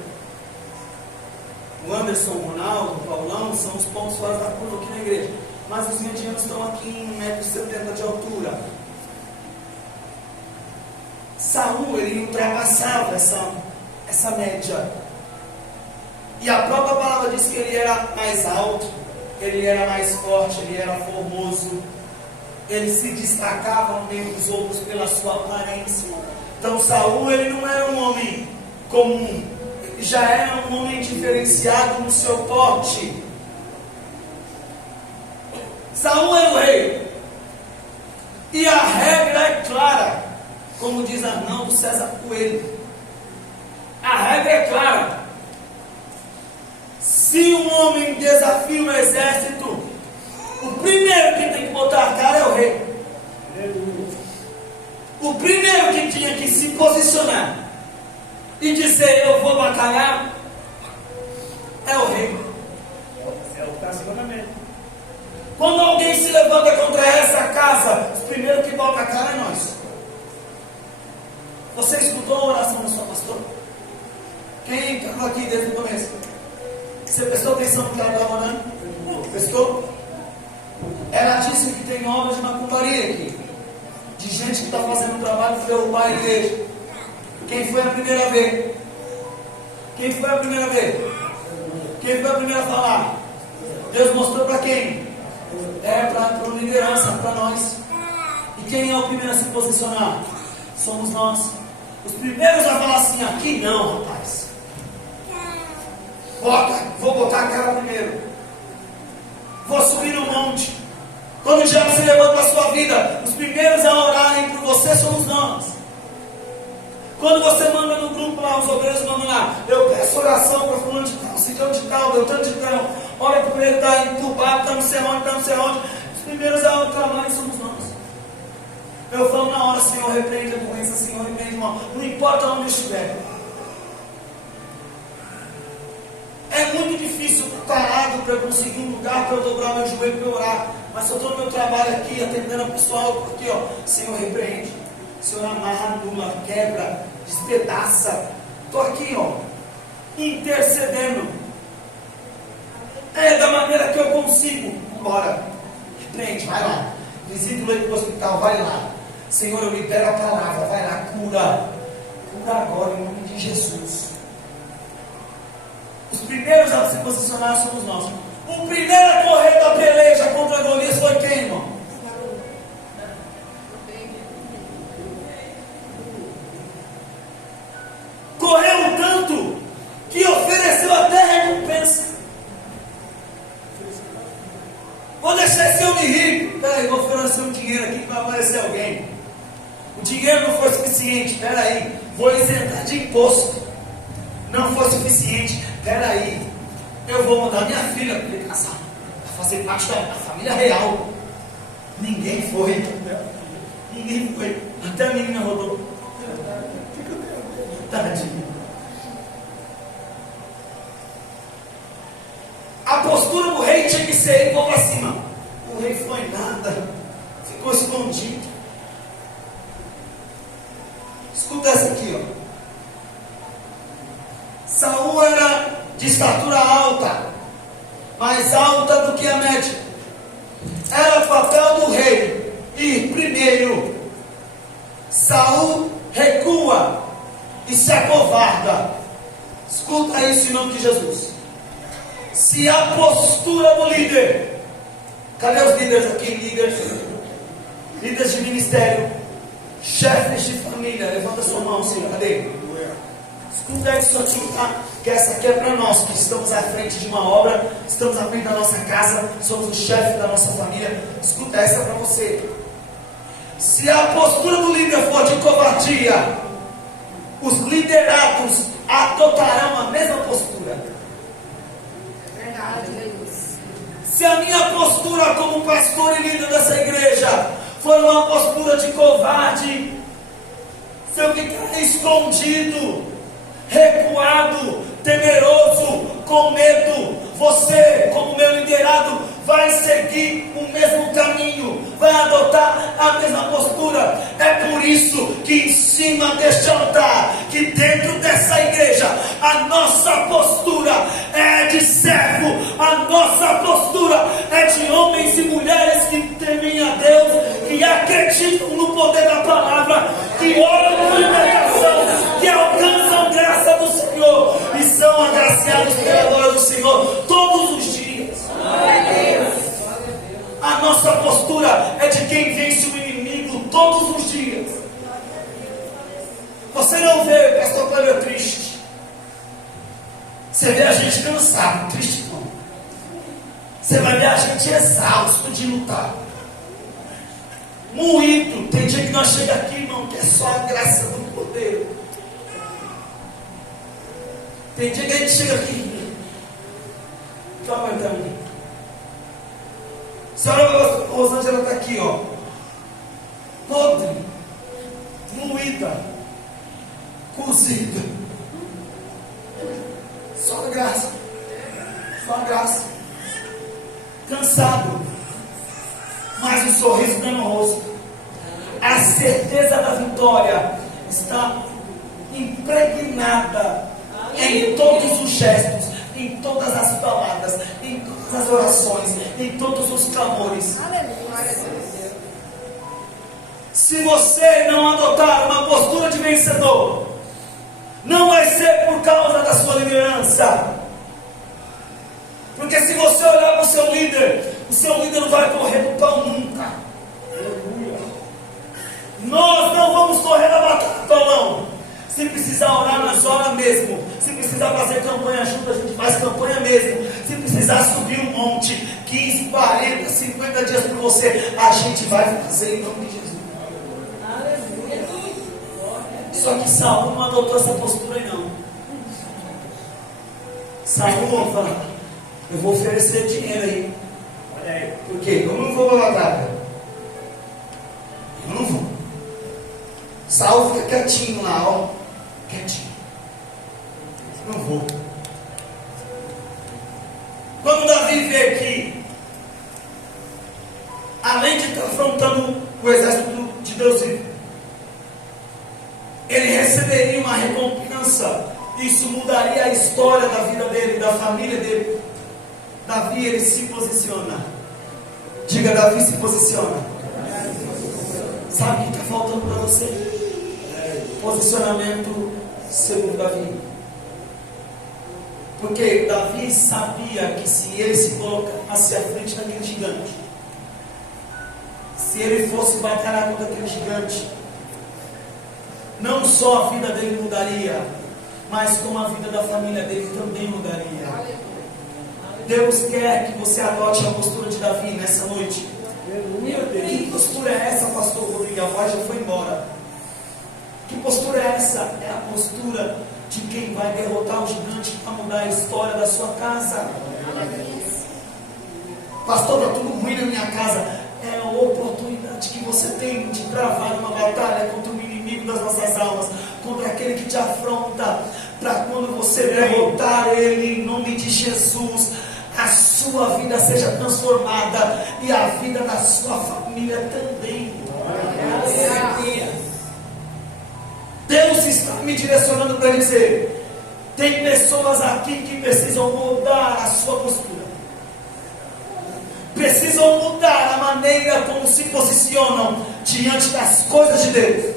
O Anderson, o Ronaldo, o Paulão são os pontos fora da curva aqui na igreja. Mas os medianos estão aqui em 1,70 m de altura. Saul, ele ultrapassava essa média. E a própria palavra diz que ele era mais alto, ele era mais forte, ele era formoso. Ele se destacava no meio dos outros pela sua aparência. Então Saul, ele não era um homem comum, ele já era um homem diferenciado no seu porte. Saul era o rei, e a regra é clara, como diz Arnaldo César Coelho. A regra é clara: se um homem desafia o exército, o primeiro que tem que botar a cara é o rei. O primeiro que tinha que se posicionar e dizer: eu vou batalhar, é o rei. É o que está acima da média. Quando alguém se levanta contra essa casa, os primeiros que botam a cara é nós. Você escutou a oração do seu pastor? Quem estava aqui desde o começo? Você prestou atenção no que ela estava orando? Prestou? Ela disse que tem obras de macumbaria aqui, de gente que está fazendo um trabalho de derrubar a igreja. Quem foi a primeira a ver? Quem foi a primeira a ver? Quem foi a primeira a falar? Deus mostrou para quem? Para a liderança, para nós. E quem é o primeiro a se posicionar? Somos nós. Os primeiros a falar assim: aqui não, rapaz. Vou botar a cara primeiro. Vou subir no monte. Quando o diabo se levanta para a sua vida, os primeiros a orarem por você somos nós. Quando você manda no grupo lá, os obreiros mandam lá, eu peço oração para fulano de tal, ciclano de tal, beltrano de tal, olha para ele está entubado, está não sei onde, está não sei onde. Os primeiros a reclamar somos nós. Eu falo na hora, Senhor, repreende a doença, Senhor, repreende o mal, não importa onde eu estiver. É muito difícil estar parado para conseguir um lugar para eu dobrar meu joelho para orar. Mas se eu estou no meu trabalho aqui, atendendo o pessoal, porque, ó, Senhor, repreende. Senhor, amarra, anula, quebra, despedaça. Estou aqui, ó, intercedendo. É da maneira que eu consigo. Bora, repreende, vai lá. Visita o leito do hospital, vai lá. Senhor, eu libero a palavra, vai lá, cura. Cura agora, em nome de Jesus. Os primeiros a se posicionar somos nós. O primeiro a correr da peleja contra Golias foi quem, irmão? Correu tanto que ofereceu até recompensa. Vou deixar esse homem rico. Peraí, vou oferecer um dinheiro aqui para aparecer alguém. O dinheiro não foi suficiente. Peraí, vou isentar de imposto. Não foi suficiente. Peraí, eu vou mandar minha filha para ele casar, para fazer parte da família real. Ninguém foi. Ninguém foi. Até a menina rodou. Tadinho. A postura do rei tinha que ser: ele vou para cima. O rei foi nada, ficou escondido. Escuta essa aqui, ó. Saul era de estatura alta, mais alta do que a média. Era papel do rei ir primeiro. Saul recua e se acovarda. Escuta isso em nome de Jesus. Se a postura do líder, cadê os líderes aqui? Líderes de ministério, chefes de família, levanta sua mão, Senhor, cadê? Escuta isso aqui, tá? Que essa aqui é para nós, que estamos à frente de uma obra, estamos à frente da nossa casa, somos o chefe da nossa família. Escuta, essa é para você. Se a postura do líder for de covardia, os liderados adotarão a mesma postura. Se a minha postura como pastor e líder dessa igreja for uma postura de covarde, se eu ficar escondido, recuado, temeroso, com medo, você, como meu liderado, vai seguir o mesmo caminho, vai adotar a mesma postura. É por isso que em cima deste altar, que dentro dessa igreja, a nossa postura é de servo, a nossa postura é de homens e mulheres que temem a Deus, que acreditam no poder da palavra, que oram por libertação, que alcançam graça do Senhor e são agraciados pela glória do Senhor todos os dias. A nossa postura é de quem vence o inimigo todos os dias. Você não vê pastor Cléber triste. Você vê a gente cansado, triste não. Você vai ver a gente exausto de lutar, moído. Tem dia que nós chegamos aqui, irmão, que é só a graça do poder. Tem dia que a gente chega aqui, estou aguentando. A senhora Rosângela está aqui, ó, podre, moída, cozida. Só a graça, só a graça. Cansado, mas um sorriso no rosto. A certeza da vitória está impregnada em todos os gestos, em todas as palavras, em todas as orações, em todos os clamores. Se você não adotar uma postura de vencedor, não vai ser por causa da sua liderança. Porque se você olhar para o seu líder não vai correr do pão nunca. Nós não vamos correr da batalha do pão. Se precisar orar, nós oramos mesmo. Se precisar fazer campanha junto, a gente faz campanha mesmo. Se precisar subir um monte, 15, 40, 50 dias por você, a gente vai fazer em nome de Jesus. Só que Saul não adotou essa postura aí não. Saul fala, eu vou oferecer dinheiro aí. Olha aí. Por quê? Eu não vou pra batalha. Eu não vou. Saul fica quietinho lá, ó. Quietinho. Não vou. Quando Davi vê que, além de estar afrontando o exército de Deus vivo, ele receberia uma recompensa. Isso mudaria a história da vida dele, da família dele. Davi, ele se posiciona. Diga, Davi se posiciona. Sabe o que está faltando para você? Posicionamento segundo Davi. Porque Davi sabia que se ele se colocasse à frente daquele gigante, se ele fosse batalhar contra aquele gigante, não só a vida dele mudaria, mas como a vida da família dele também mudaria. Deus quer que você adote a postura de Davi nessa noite. Que postura é essa, pastor Rodrigo? A voz já foi embora. Que postura é essa? É a postura de quem vai derrotar o gigante para mudar a história da sua casa. Pastor, está tudo ruim na minha casa. É a oportunidade que você tem de travar uma batalha contra o inimigo das nossas almas, contra aquele que te afronta, para quando você derrotar ele em nome de Jesus, a sua vida seja transformada e a vida da sua família também. Deus está me direcionando para dizer: tem pessoas aqui que precisam mudar a sua postura, precisam mudar a maneira como se posicionam diante das coisas de Deus,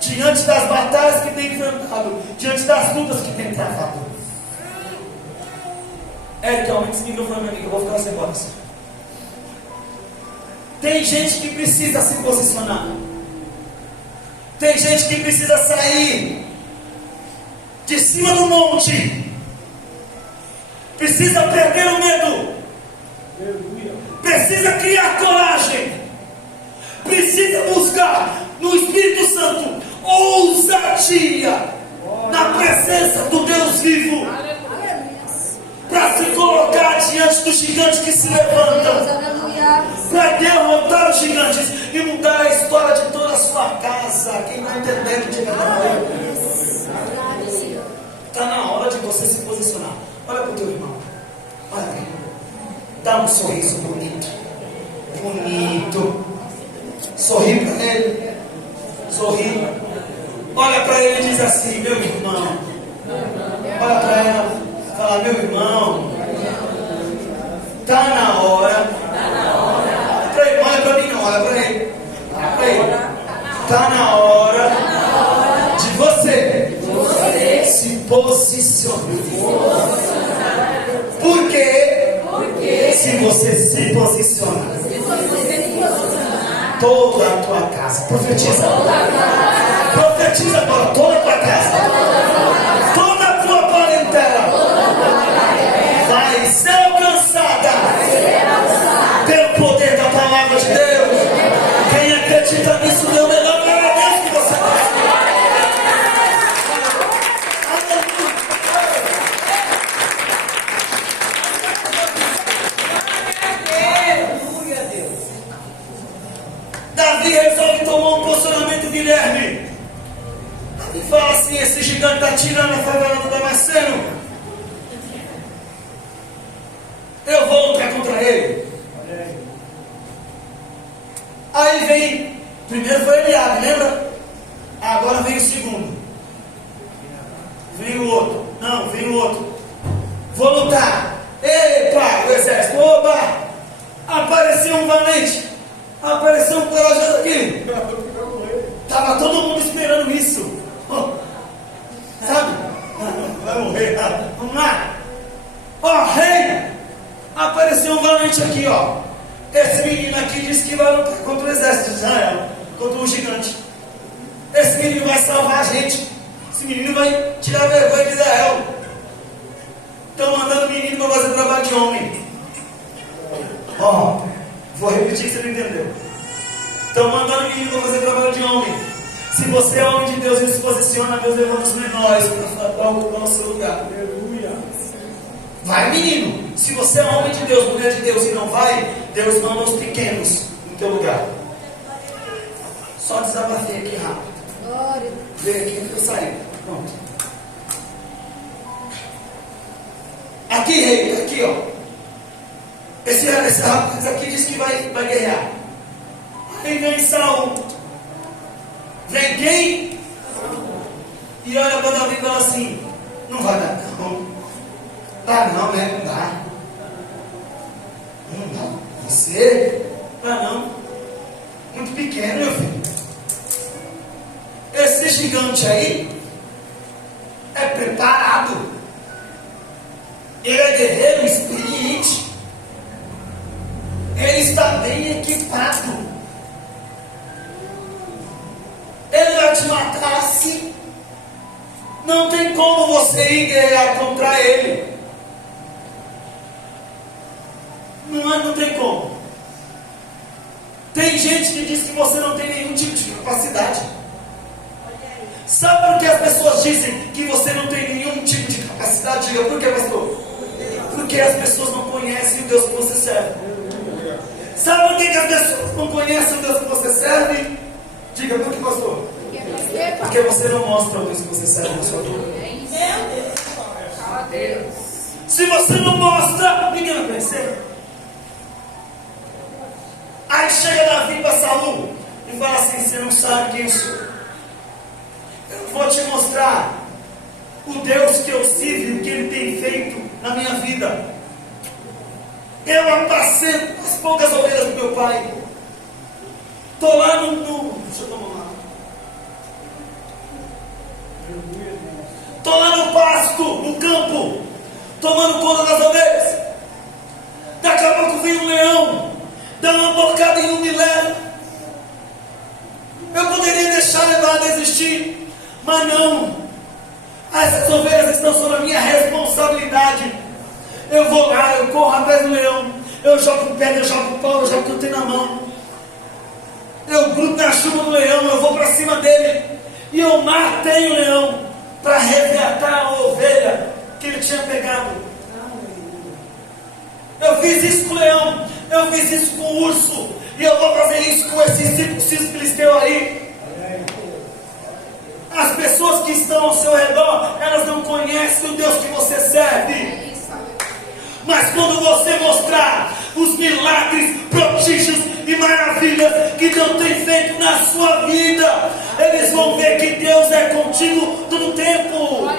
diante das batalhas que tem enfrentado, diante das lutas que tem travado. Eric, aumenta esse microfone para mim que eu vou ficar sem voz. Tem gente que precisa se posicionar. Tem gente que precisa sair de cima do monte, precisa perder o medo, precisa criar coragem, precisa buscar no Espírito Santo ousadia na presença do Deus vivo, para se colocar diante dos gigantes que se levantam, para derrotar os gigantes e mudar a história de toda a sua casa. Quem vai entender que diga não. Está na hora de você se posicionar. Olha para o teu irmão, olha para ele, dá um sorriso bonito, bonito, sorri para ele, sorri, olha para ele e diz assim: meu irmão. Olha para ela, fala: meu irmão, está na hora. Olha para mim, não, olha para ele. Está na hora de você se posicionar. Porque se você se posicionar, toda a tua casa, profetiza agora, toda a tua casa, toda a tua parentela vai ser alcançada pelo poder da palavra de Deus. Quem acredita nisso, dê o melhor glória a Deus que você faz. Davi resolve tomar um posicionamento, Guilherme. E fala assim: esse gigante está tirando a favela do Damasceno, eu vou lutar contra ele. Aí vem, primeiro foi Eliabe, lembra? Agora vem o segundo. Vem o outro. Não, vem o outro. Vou lutar. Epa, o exército. Oba! Apareceu um valente. Apareceu um corajoso aqui. Estava todo mundo esperando isso. Sabe? Vai morrer, tá? Vamos lá. Ó, rei! Apareceu um valente aqui, ó. Esse menino aqui disse que vai lutar contra o exército de Israel, contra um gigante. Esse menino vai salvar a gente. Esse menino vai tirar a vergonha de Israel. Estão mandando o menino para fazer trabalho de homem. Ó, vou repetir que você não entendeu. Estão mandando o menino para fazer trabalho de homem. Se você é homem de Deus, ele se posiciona, Deus levanta os menores para ocupar o seu lugar. Aleluia. Vai, menino. Se você é homem de Deus, mulher de Deus e não vai, Deus manda os pequenos no teu lugar. Só desabafei aqui rápido. Veio aqui e eu saí. Pronto. Aqui, rei, aqui, ó. Esse rapaz aqui diz que vai guerrear. Aí vem Saul. Vem quem? E olha para Davi e fala assim: não vai dar não. Dá não, né? Não dá. Não dá. Você? Dá não. Muito pequeno, meu filho. Esse gigante aí é preparado. Ele é guerreiro experiente. Ele está bem equipado. Ele vai te matar assim. Não tem como você ir guerrear contra ele. Não tem como. Tem gente que diz que você não tem nenhum tipo de capacidade. Sabe por que as pessoas dizem que você não tem nenhum tipo de capacidade? Diga, por que, pastor? Porque as pessoas não conhecem o Deus que você serve. Sabe por que as pessoas não conhecem o Deus que você serve? Diga, por que, pastor? Porque você não mostra o Deus que você serve na sua vida. Se você não mostra, ninguém vai perceber. Aí chega Davi para Saul e fala assim: você não sabe quem eu sou. Eu vou te mostrar o Deus que eu sirvo e o que Ele tem feito na minha vida. Eu apacento as poucas ovelhas do meu pai. Estou lá deixa eu tomar uma água. Estou lá no pasto, no campo, tomando conta das ovelhas. Daqui a pouco vem um leão, dá uma bocada em um e leva. Eu poderia deixar levar, desistir, mas não. Essas ovelhas estão sob a minha responsabilidade. Eu vou lá, eu corro atrás do leão, eu jogo pedra, eu jogo pau, eu jogo o que eu tenho na mão. Eu grudo na chuva do leão, eu vou para cima dele e eu matei o leão para resgatar a ovelha que ele tinha pegado. Eu fiz isso com o leão, eu fiz isso com o urso, e eu vou fazer isso com esses circuncissos filisteus aí. As pessoas que estão ao seu redor, elas não conhecem o Deus que você serve. Mas quando você mostrar os milagres, prodígios e maravilhas que Deus tem feito na sua vida, eles vão ver que Deus é contigo todo o tempo.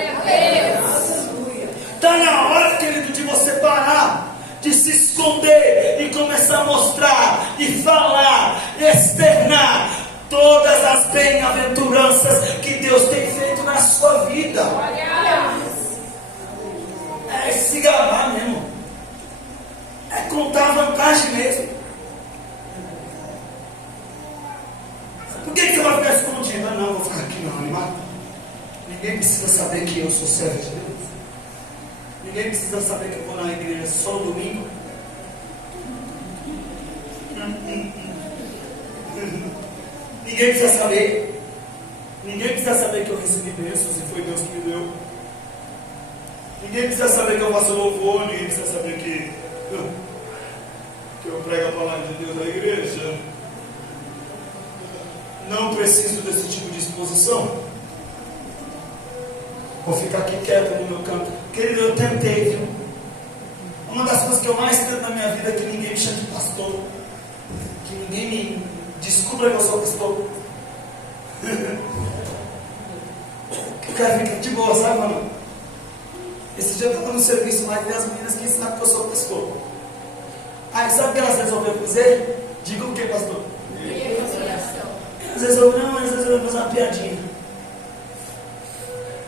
Está na hora, querido, de você parar de se esconder e começar a mostrar e falar, externar todas as bem-aventuranças que Deus tem feito na sua vida. É se gabar mesmo. É contar a vantagem mesmo. Por que você vai ficar escondido? Ah, não, eu vou ficar aqui não, animado. Ninguém precisa saber que eu sou servo de Deus. Ninguém precisa saber que eu vou na igreja só no domingo. Ninguém precisa saber. Ninguém precisa saber que eu recebi bênçãos e foi Deus que me deu. Ninguém precisa saber que eu faço louvor. Ninguém precisa saber que eu prego a palavra de Deus na igreja. Não preciso desse tipo de exposição. Vou ficar aqui quieto no meu canto. Querido, eu tentei, viu? Uma das coisas que eu mais tento na minha vida é que ninguém me chame de pastor. Que ninguém me descubra que eu sou pastor. Eu quero ficar de boa, sabe, mano? Esse dia eu estava no serviço lá e vi as meninas que sabem que eu sou pastor. Aí sabe o que elas resolveram fazer? Diga o que, pastor? Elas resolveram fazer uma piadinha.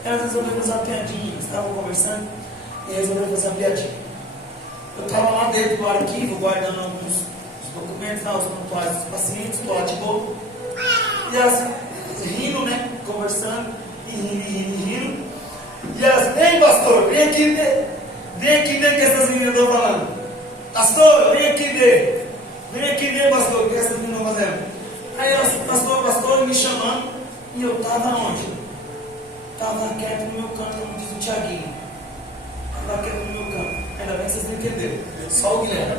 Elas resolveram fazer uma piadinha. Estavam conversando e resolveram fazer uma piadinha. Eu estava lá dentro do arquivo, guardando alguns documentos, os prontuários dos pacientes, do lado de boa. E elas rindo, né? Conversando, e rindo. E elas, vem pastor, vem aqui ver. Vem aqui ver o que essas meninas estão falando. Pastor, vem aqui ver. Vem aqui ver, pastor, o que essas meninas estão fazendo. Aí elas, pastor, me chamando. E eu estava onde? Estava quieto no meu canto, como diz o Tiaguinho. Estava quieto no meu canto. Ainda bem que vocês não entenderam. Só o Guilherme.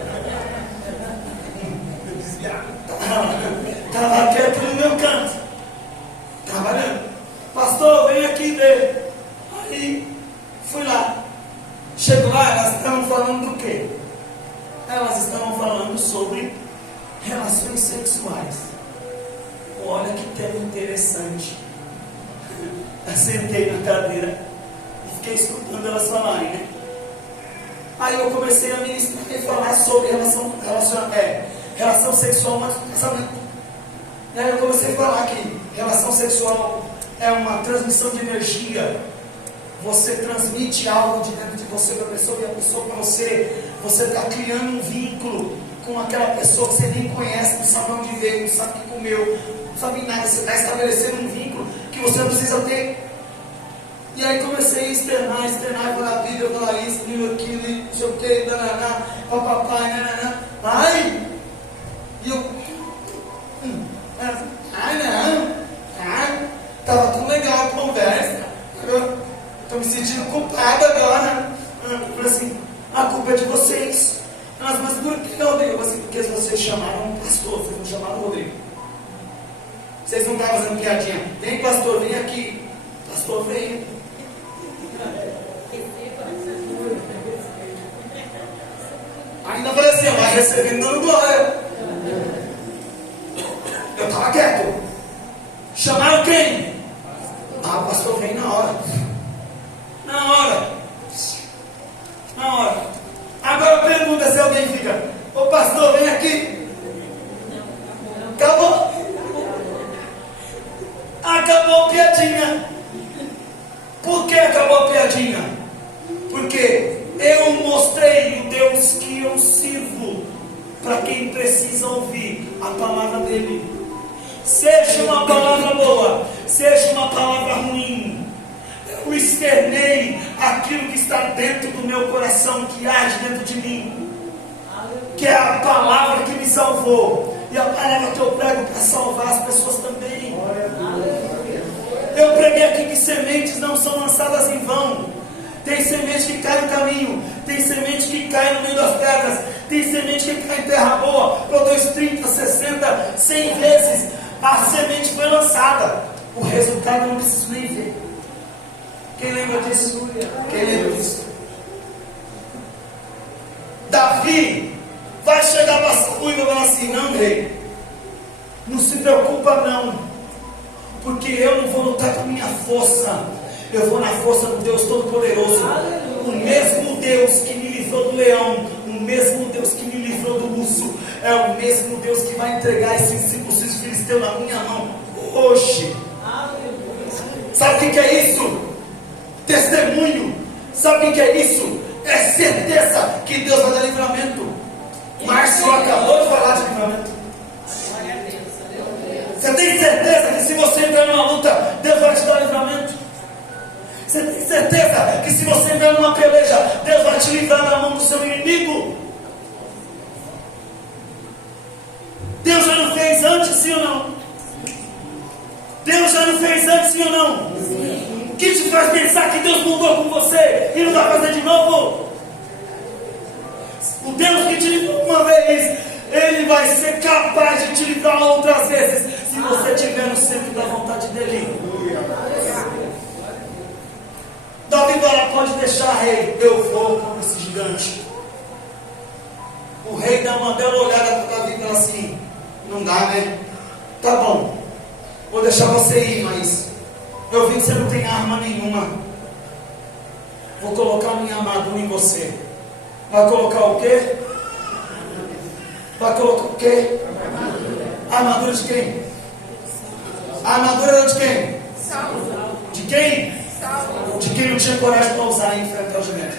Estava quieto no meu canto. Trabalhando. Pastor, vem aqui ver. Aí fui lá. Chego lá, elas estavam falando do quê? Elas estavam falando sobre relações sexuais. Olha que tema interessante. Eu sentei na cadeira e fiquei escutando elas falarem, né? Aí eu comecei a ministrar e falar sobre relação sexual antes do casamento. E aí eu comecei a falar que relação sexual é uma transmissão de energia. Você transmite algo de dentro de você para a pessoa e a pessoa para você. Você está criando um vínculo com aquela pessoa que você nem conhece, não sabe onde veio, não sabe o que comeu, não sabe nada. Você está estabelecendo um vínculo que você não precisa ter. E aí comecei a externar, falar a Bíblia, falar isso, aquilo, não sei o que, papai, nananá. Ai! E eu. Estava tão legal a conversa. Estou me sentindo culpado agora. Eu falei assim, a culpa é de vocês. Mas por que, Rodrigo? Eu falei assim, porque vocês chamaram um pastor, vocês não chamaram o Rodrigo. Vocês não estavam fazendo piadinha. Vem, pastor, vem aqui. Pastor, veio. Ainda falei assim, vai recebendo dando glória. Eu estava quieto. Chamaram quem? O pastor vem na hora. Na hora. Agora pergunta se alguém fica, ô pastor, vem aqui. Acabou. Acabou a piadinha. Por que acabou a piadinha? Porque eu mostrei o Deus que eu sirvo para quem precisa ouvir a palavra dele. Seja uma palavra boa, seja uma palavra ruim, eu externei aquilo que está dentro do meu coração, que age dentro de mim, que é a palavra que me salvou, e a palavra que eu prego para salvar as pessoas também. Eu preguei aqui que sementes não são lançadas em vão. Tem semente que cai no caminho, tem semente que cai no meio das pedras, tem semente que cai em terra boa, produz 30, 60, 100 vezes. A semente foi lançada, o resultado eu não preciso nem ver. Quem lembra disso? Quem lembra disso? Davi vai chegar para Saul e vai falar assim, não, rei, não se preocupa não, porque eu não vou lutar com a minha força, eu vou na força do Deus Todo-Poderoso. O mesmo Deus que me livrou do leão, o mesmo Deus que me livrou do urso, é o mesmo Deus que vai entregar esses filisteus na minha mão hoje. Sabe o que é isso? Testemunho. Sabe o que é isso? É certeza que Deus vai dar livramento. Márcio acabou de falar de livramento. Você tem certeza que se você entrar numa luta, Deus vai te dar livramento? Você tem certeza que se você entrar numa peleja, Deus vai te livrar da mão do seu inimigo? Deus já não fez antes, sim ou não? Deus já não fez antes, sim ou não? Sim. O que te faz pensar que Deus mudou com você e não vai fazer de novo? O Deus que te livrou uma vez, Ele vai ser capaz de te livrar outras vezes, se você estiver no centro da vontade dEle. Davi fala, pode deixar, rei, eu vou com esse gigante. O rei dá uma bela olhada para Davi e fala assim, não dá, né? Tá bom, vou deixar você ir, mas eu vi que você não tem arma nenhuma. Vou colocar minha armadura em você. Vai colocar o quê? Vai colocar o quê? A armadura de quem? A armadura era de quem? De quem? De quem não tinha coragem para usar e enfrentar o gigante.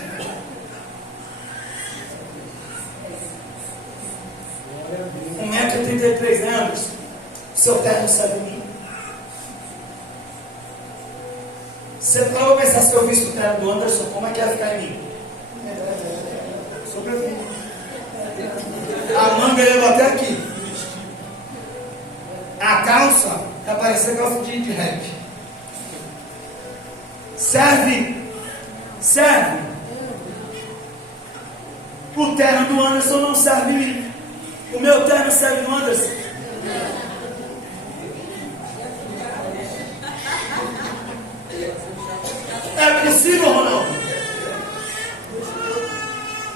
1,33 m, Anderson. Seu terno sai de mim. Você parou para pensar, se eu visse o terno do Anderson, como é que ia ficar em mim? Sobrevive. A manga ia bater aqui. A calça ia parecer calça de rap. Serve. O terno do Anderson não serve em mim. O meu terno serve no Anderson. É possível, Ronaldo?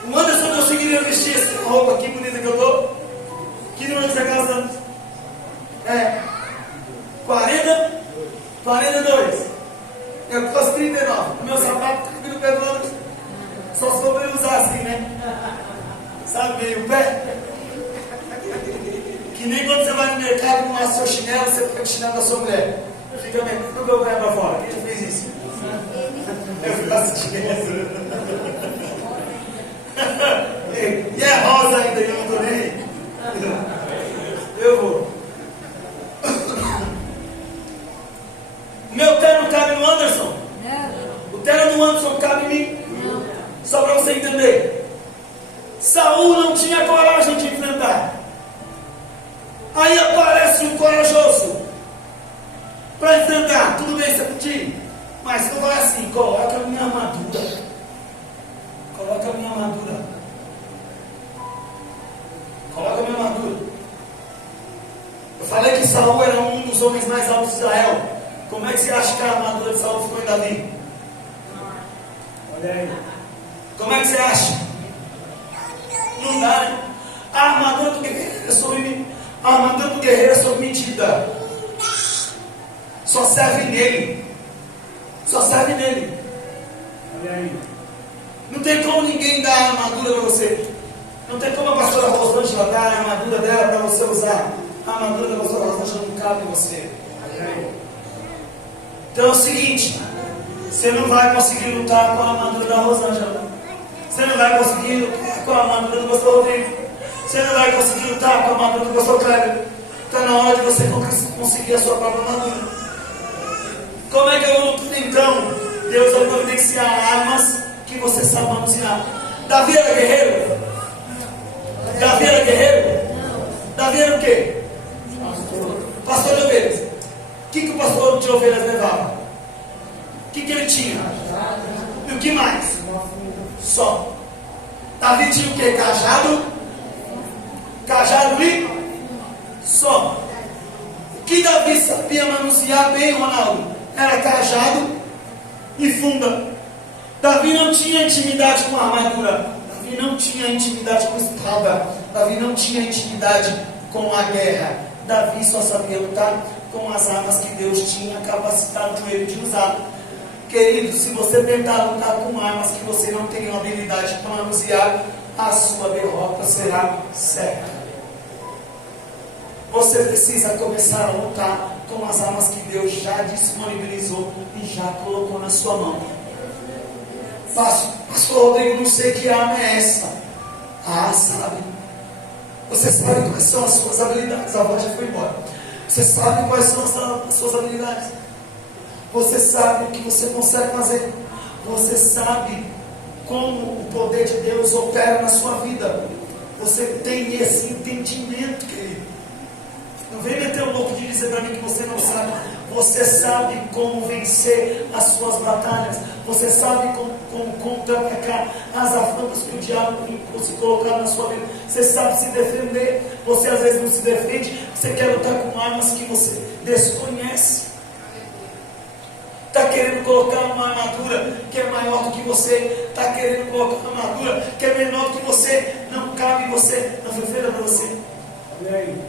O Anderson conseguiria vestir essa roupa aqui bonita que eu tô? Que número você calça? 42. Eu calço 39. O meu sapato tá aqui no pé do Anderson. Só se for pra ele usar assim, né? Sabe, meio pé? Que nem quando você vai no mercado com o seu chinelo, você fica com o chinelo da sua mulher. Fica metendo o meu pé pra fora. Quem já fez isso? Eu faço isso. E é rosa ainda, eu não tô nem aí. Eu vou. Meu terno cabe no Anderson? O terno do Anderson cabe em mim? Só para você entender. Saul não tinha coragem de enfrentar. Aí aparece um corajoso para enfrentar. Tudo bem, você pediu? Mas não vai assim. Coloca a minha armadura. Coloca a minha armadura. Coloca a minha armadura. Eu falei que Saul era um dos homens mais altos de Israel. Como é que você acha que a armadura de Saul ficou em Davi? Olha aí. Como é que você acha? Não dá, né? A armadura do guerreiro é sobre mim. A armadura do guerreiro é sobre medida. Só serve nele. Só serve nele. Olha aí. Não tem como ninguém dar a armadura para você. Não tem como a pastora Rosângela dar a armadura dela para você usar. A armadura da pastora Rosângela não cabe em você. Olha aí. Então é o seguinte: você não vai conseguir lutar com a armadura da Rosângela. Você não vai conseguir lutar com a armadura do pastor Rodrigo. Você não vai conseguir lutar com a armadura do pastor Kleber. Está na hora de você conseguir a sua própria armadura. Como é que eu luto então? Deus vai providenciar armas que você sabe manusear. Davi era guerreiro? Davi era guerreiro? Davi era o quê? Pastor de ovelhas. O que o pastor de ovelhas levava? O que ele tinha? E o que mais? Só. Davi tinha o quê? Cajado e só. O que Davi sabia manusear bem, Ronaldo? Era cajado e funda. Davi não tinha intimidade com a armadura. Davi não tinha intimidade com a espada. Davi não tinha intimidade com a guerra. Davi só sabia lutar com as armas que Deus tinha capacitado ele de usar. Querido, se você tentar lutar com armas que você não tem habilidade para manusear, a sua derrota será certa. Você precisa começar a lutar com as armas que Deus já disponibilizou e já colocou na sua mão. Pastor Rodrigo, não sei que arma é essa. Ah, sabe. Você sabe quais são as suas habilidades. A voz já foi embora. Você sabe quais são as suas habilidades. Você sabe o que você consegue fazer. Você sabe como o poder de Deus opera na sua vida. Você tem esse entendimento, querido. Não vem meter o louco de dizer para mim que você não sabe. Você sabe como vencer as suas batalhas. Você sabe como contra-atacar as afrontas que o diabo se colocar na sua vida. Você sabe se defender. Você às vezes não se defende. Você quer lutar com armas que você desconhece. Está querendo colocar uma armadura que é maior do que você. Está querendo colocar uma armadura que é menor do que você. Não cabe em você. Não foi feita para você. Olha aí.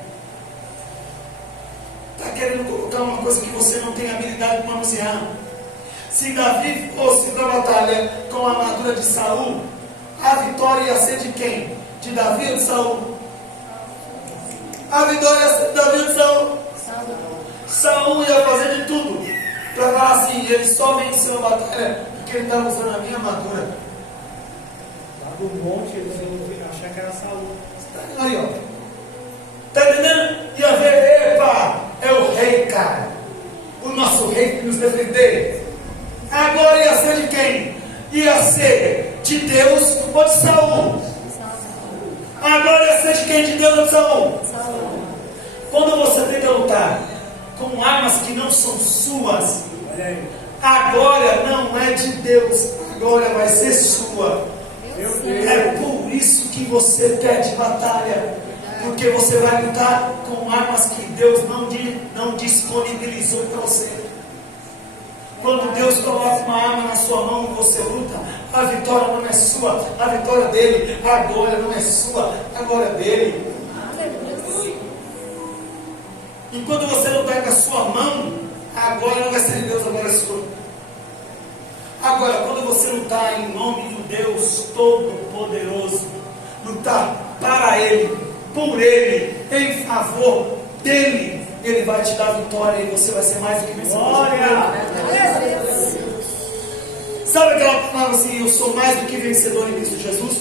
Está querendo colocar uma coisa que você não tem habilidade para manusear. Se Davi fosse para a batalha com a armadura de Saul, a vitória ia ser de quem? De Davi ou de Saul? A vitória ia ser de Davi ou de Saul? Saul ia fazer de tudo para falar assim: ele só venceu a batalha porque ele estava usando a minha armadura. Lá do monte eles iam achar que era Saul. Aí, ó. Está entendendo? Ia ver, epa, é o rei, cara. O nosso rei que nos defender. Agora ia ser de quem? Ia ser de Deus ou de Saul? Agora ia ser de quem? De Deus ou de Saul? Quando você tenta lutar com armas que não são suas, Olha aí. A glória não é de Deus, a glória vai ser sua. É por isso que você perde batalha, porque você vai lutar com armas que Deus não disponibilizou para você. Quando Deus coloca uma arma na sua mão e você luta, a vitória não é sua, a vitória dele, a glória não é sua, a glória é dele. E quando você lutar com a sua mão, a glória não vai ser de Deus, a glória é sua. Agora, quando você lutar em nome do Deus Todo-Poderoso, lutar para Ele, por Ele, em favor dEle, Ele vai te dar vitória e você vai ser mais do que vencedor. Glória! Sabe aquela palavra assim, eu sou mais do que vencedor em Cristo Jesus?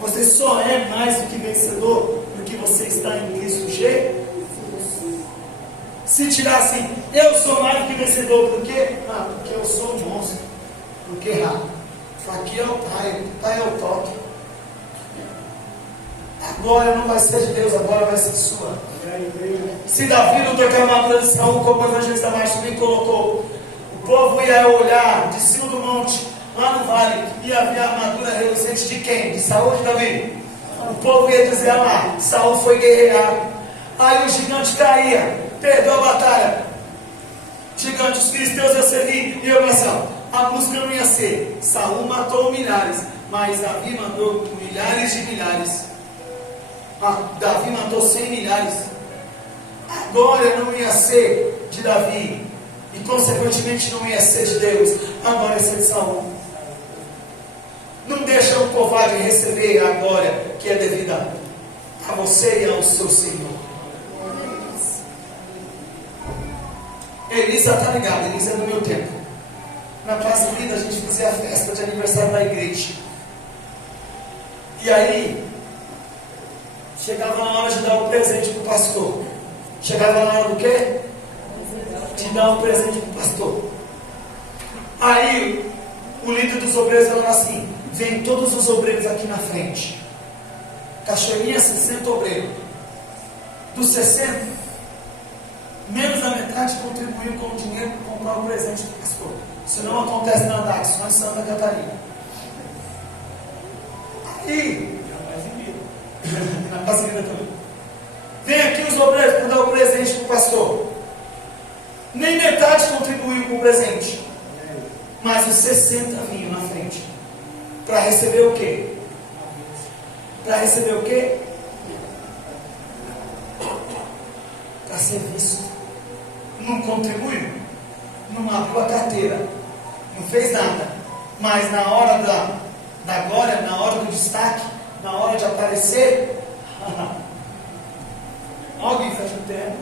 Você só é mais do que vencedor porque você está em Cristo Jesus. Se tirar assim, eu sou mais do que vencedor, por quê? Porque eu sou um monstro. Porque aqui é o pai é o toque. A glória não vai ser de Deus, a glória vai ser sua. Se Davi lutou com a armadura de Saul, como o evangelista Márcio bem colocou, o povo ia olhar de cima do monte, lá no vale, ia ver a armadura reluzente de quem? De Saul ou de Davi? O povo ia dizer lá, Saul foi guerrear. Aí o gigante caía, perdeu a batalha. Gigante, os filisteus iam servir, e eu pensava, a música não ia ser, Saul matou milhares, mas Davi mandou milhares de milhares. Davi matou 100 milhares. A glória não ia ser de Davi, e consequentemente não ia ser de Deus, a glória ia ser de Saul. Não deixa o covarde receber a glória que é devida a você e ao seu Senhor. Elisa está ligada, Elisa é do meu tempo. Na Praça Vida a gente fazia a festa de aniversário da igreja. E aí, chegava na hora de dar o presente para o pastor. Chegava na hora do quê? De dar um presente para o pastor. Aí, o líder dos obreiros falou assim, vem todos os obreiros aqui na frente. Cachoeirinha, 60 obreiros. Dos 60, menos da metade contribuiu com o dinheiro para comprar o presente do pastor. Isso não acontece na Dax, só em Santa Catarina. Aí, na Brasileira também. Vem aqui os obreiros para dar o presente para o pastor. Nem metade contribuiu com o presente. Mas os 60 vinham na frente. Para receber o quê? Para receber o quê? Para ser visto. Não contribuiu. Não abriu a carteira. Não fez nada. Mas na hora da glória, na hora do destaque, na hora de aparecer, alguém faz o terno.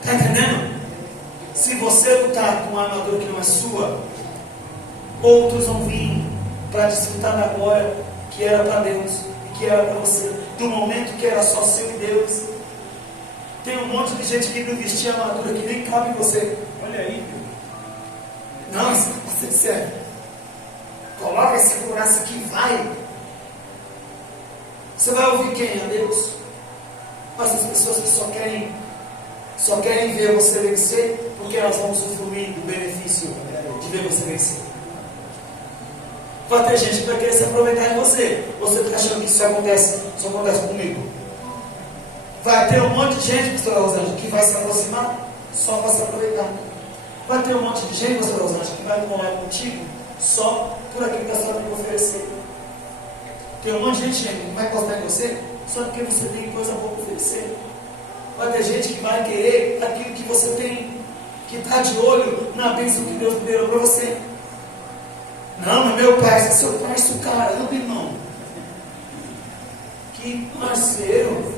Está entendendo? Se você lutar com uma armadura que não é sua, outros vão vir para desfrutar da glória que era para Deus e que era para você, do momento que era só seu e Deus. Tem um monte de gente que não vestia armadura que nem cabe em você. Olha aí, não, isso é sério. Coloca esse segurança que vai. Você vai ouvir quem? A Deus. Mas as pessoas que só querem ver você vencer, porque elas vão usufruir do benefício de ver você vencer. Vai ter gente que vai querer se aproveitar de você. Você está achando que isso acontece comigo? Vai ter um monte de gente, pastora Rosângela, que vai se aproximar só para se aproveitar. Vai ter um monte de gente, pastora Rosângela, que vai morar contigo só por aquilo que a senhora tem que oferecer. Tem um monte de gente que vai encostar em você só porque você tem coisa boa para oferecer. Vai ter gente que vai querer aquilo que você tem, que está de olho na bênção que Deus liberou para você. Não, mas meu pai, seu parceiro, caramba, irmão. Que parceiro.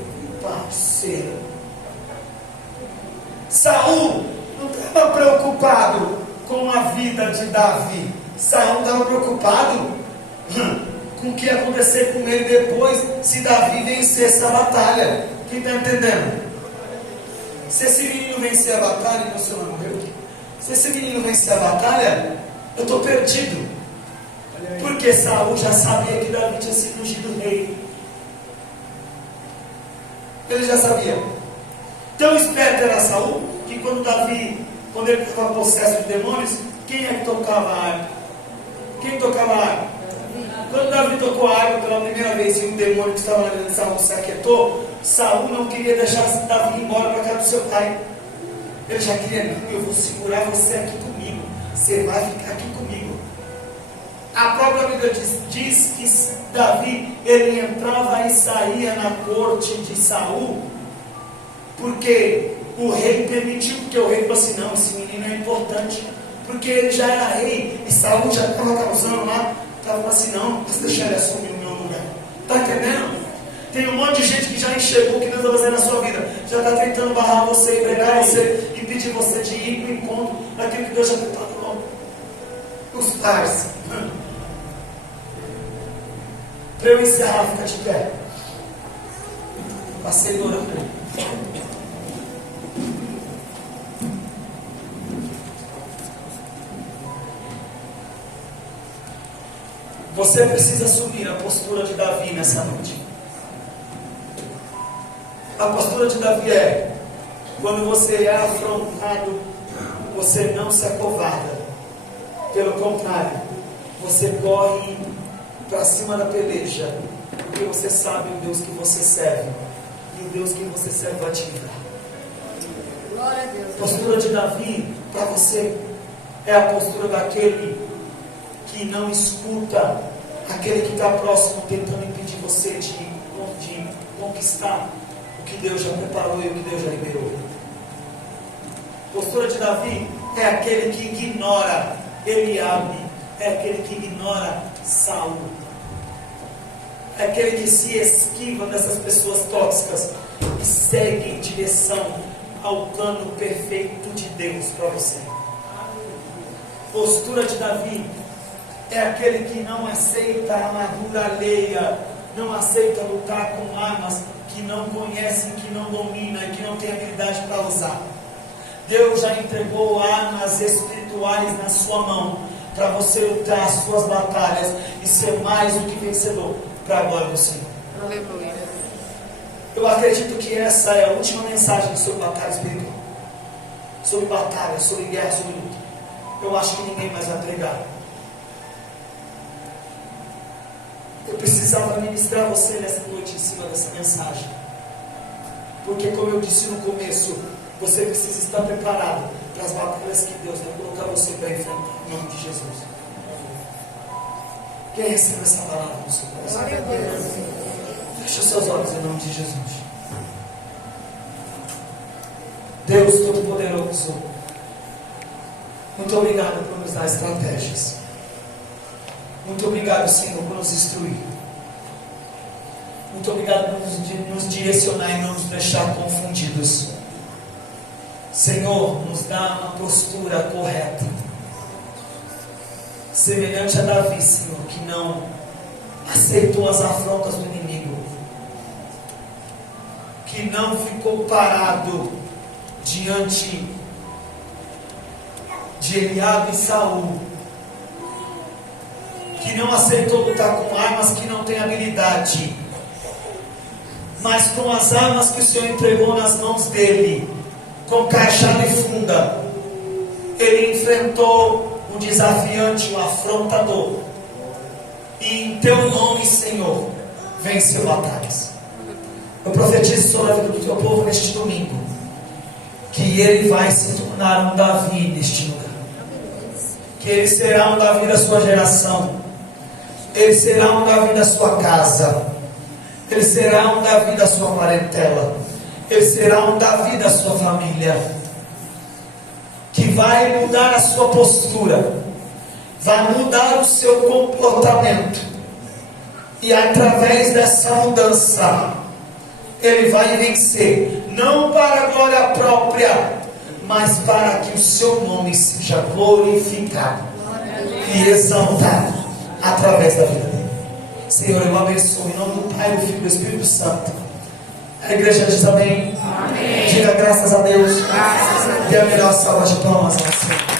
Saul não estava preocupado com a vida de Davi. Saul estava preocupado com o que ia acontecer com ele depois, se Davi vencesse a batalha. Quem está entendendo? Se esse menino vencer a batalha, meu senhor morreu. Se esse menino vencer a batalha, eu estou perdido. Porque Saul já sabia que Davi tinha sido ungido rei. Ele já sabia. Tão esperto era Saul, que quando ele estava possesso de demônios, quem é que tocava a harpa? Quem tocava a harpa? Quando Davi tocou a harpa pela primeira vez e um demônio que estava na vida de Saul se aquietou, Saul não queria deixar Davi ir embora para casa do seu pai. Ele já queria, não, eu vou segurar você aqui comigo. Você vai ficar aqui comigo. A própria Bíblia diz que Davi, ele entrava e saía na corte de Saul, porque o rei permitiu, porque o rei falou assim, não, esse menino é importante, porque ele já era rei, e Saul já estava causando lá, estava assim, não, posso deixar ele assumir o meu lugar. Está entendendo? Tem um monte de gente que já enxergou o que Deus vai fazer na sua vida, já está tentando barrar você, bregar você, impedir você de ir para o encontro daquilo que Deus já preparou. Os pais. Para eu encerrar, fica de pé. Passei orando. Você precisa assumir a postura de Davi nessa noite. A postura de Davi é: quando você é afrontado, você não se acovarda. Pelo contrário, você corre para cima da peleja, porque você sabe o Deus que você serve, e o Deus que você serve vai te livrar. Glória a Deus. A postura de Davi para você é a postura daquele que não escuta aquele que está próximo tentando impedir você de conquistar o que Deus já preparou e o que Deus já liberou. A postura de Davi é aquele que ignora Eliabe, é aquele que ignora Saul, é aquele que se esquiva dessas pessoas tóxicas e segue em direção ao plano perfeito de Deus para você. Postura de Davi é aquele que não aceita a armadura alheia, não aceita lutar com armas que não conhece, que não domina e que não tem habilidade para usar. Deus já entregou armas espirituais na sua mão para você lutar as suas batalhas e ser mais do que vencedor para a glória do Senhor. Aleluia. Eu acredito que essa é a última mensagem sobre batalha espiritual, sobre batalha, sobre guerra, sobre luta. Eu acho que ninguém mais vai pregar. Eu precisava ministrar você nessa noite em cima dessa mensagem, porque, como eu disse no começo, você precisa estar preparado para as batalhas que Deus vai colocar você para enfrentar, em nome de Jesus. Quem recebe essa palavra no seu coração? Glória a Deus. Feche os seus olhos em nome de Jesus. Deus Todo-Poderoso, muito obrigado por nos dar estratégias. Muito obrigado, Senhor, por nos instruir. Muito obrigado por nos direcionar e não nos deixar confundidos. Senhor, nos dá uma postura correta, semelhante a Davi, Senhor, que não aceitou as afrontas do inimigo, que não ficou parado diante de Eliabe e Saul, que não aceitou lutar com armas que não tem habilidade, mas com as armas que o Senhor entregou nas mãos dele, com cajado e funda, ele enfrentou um desafiante, um afrontador, e em teu nome, Senhor, venceu batalhas. Eu profetizo sobre a vida do teu povo neste domingo, que ele vai se tornar um Davi neste lugar, que ele será um Davi da sua geração, ele será um Davi da sua casa, ele será um Davi da sua parentela, ele será um Davi da sua família, que vai mudar a sua postura, vai mudar o seu comportamento, e através dessa mudança, ele vai vencer, não para a glória própria, mas para que o seu nome seja glorificado e exaltado através da vida dele. Senhor, eu abençoo em nome do Pai, do Filho e do Espírito Santo. A igreja diz amém. Amém. Diga graças a Deus. Dê a melhor salva de palmas ao Senhor.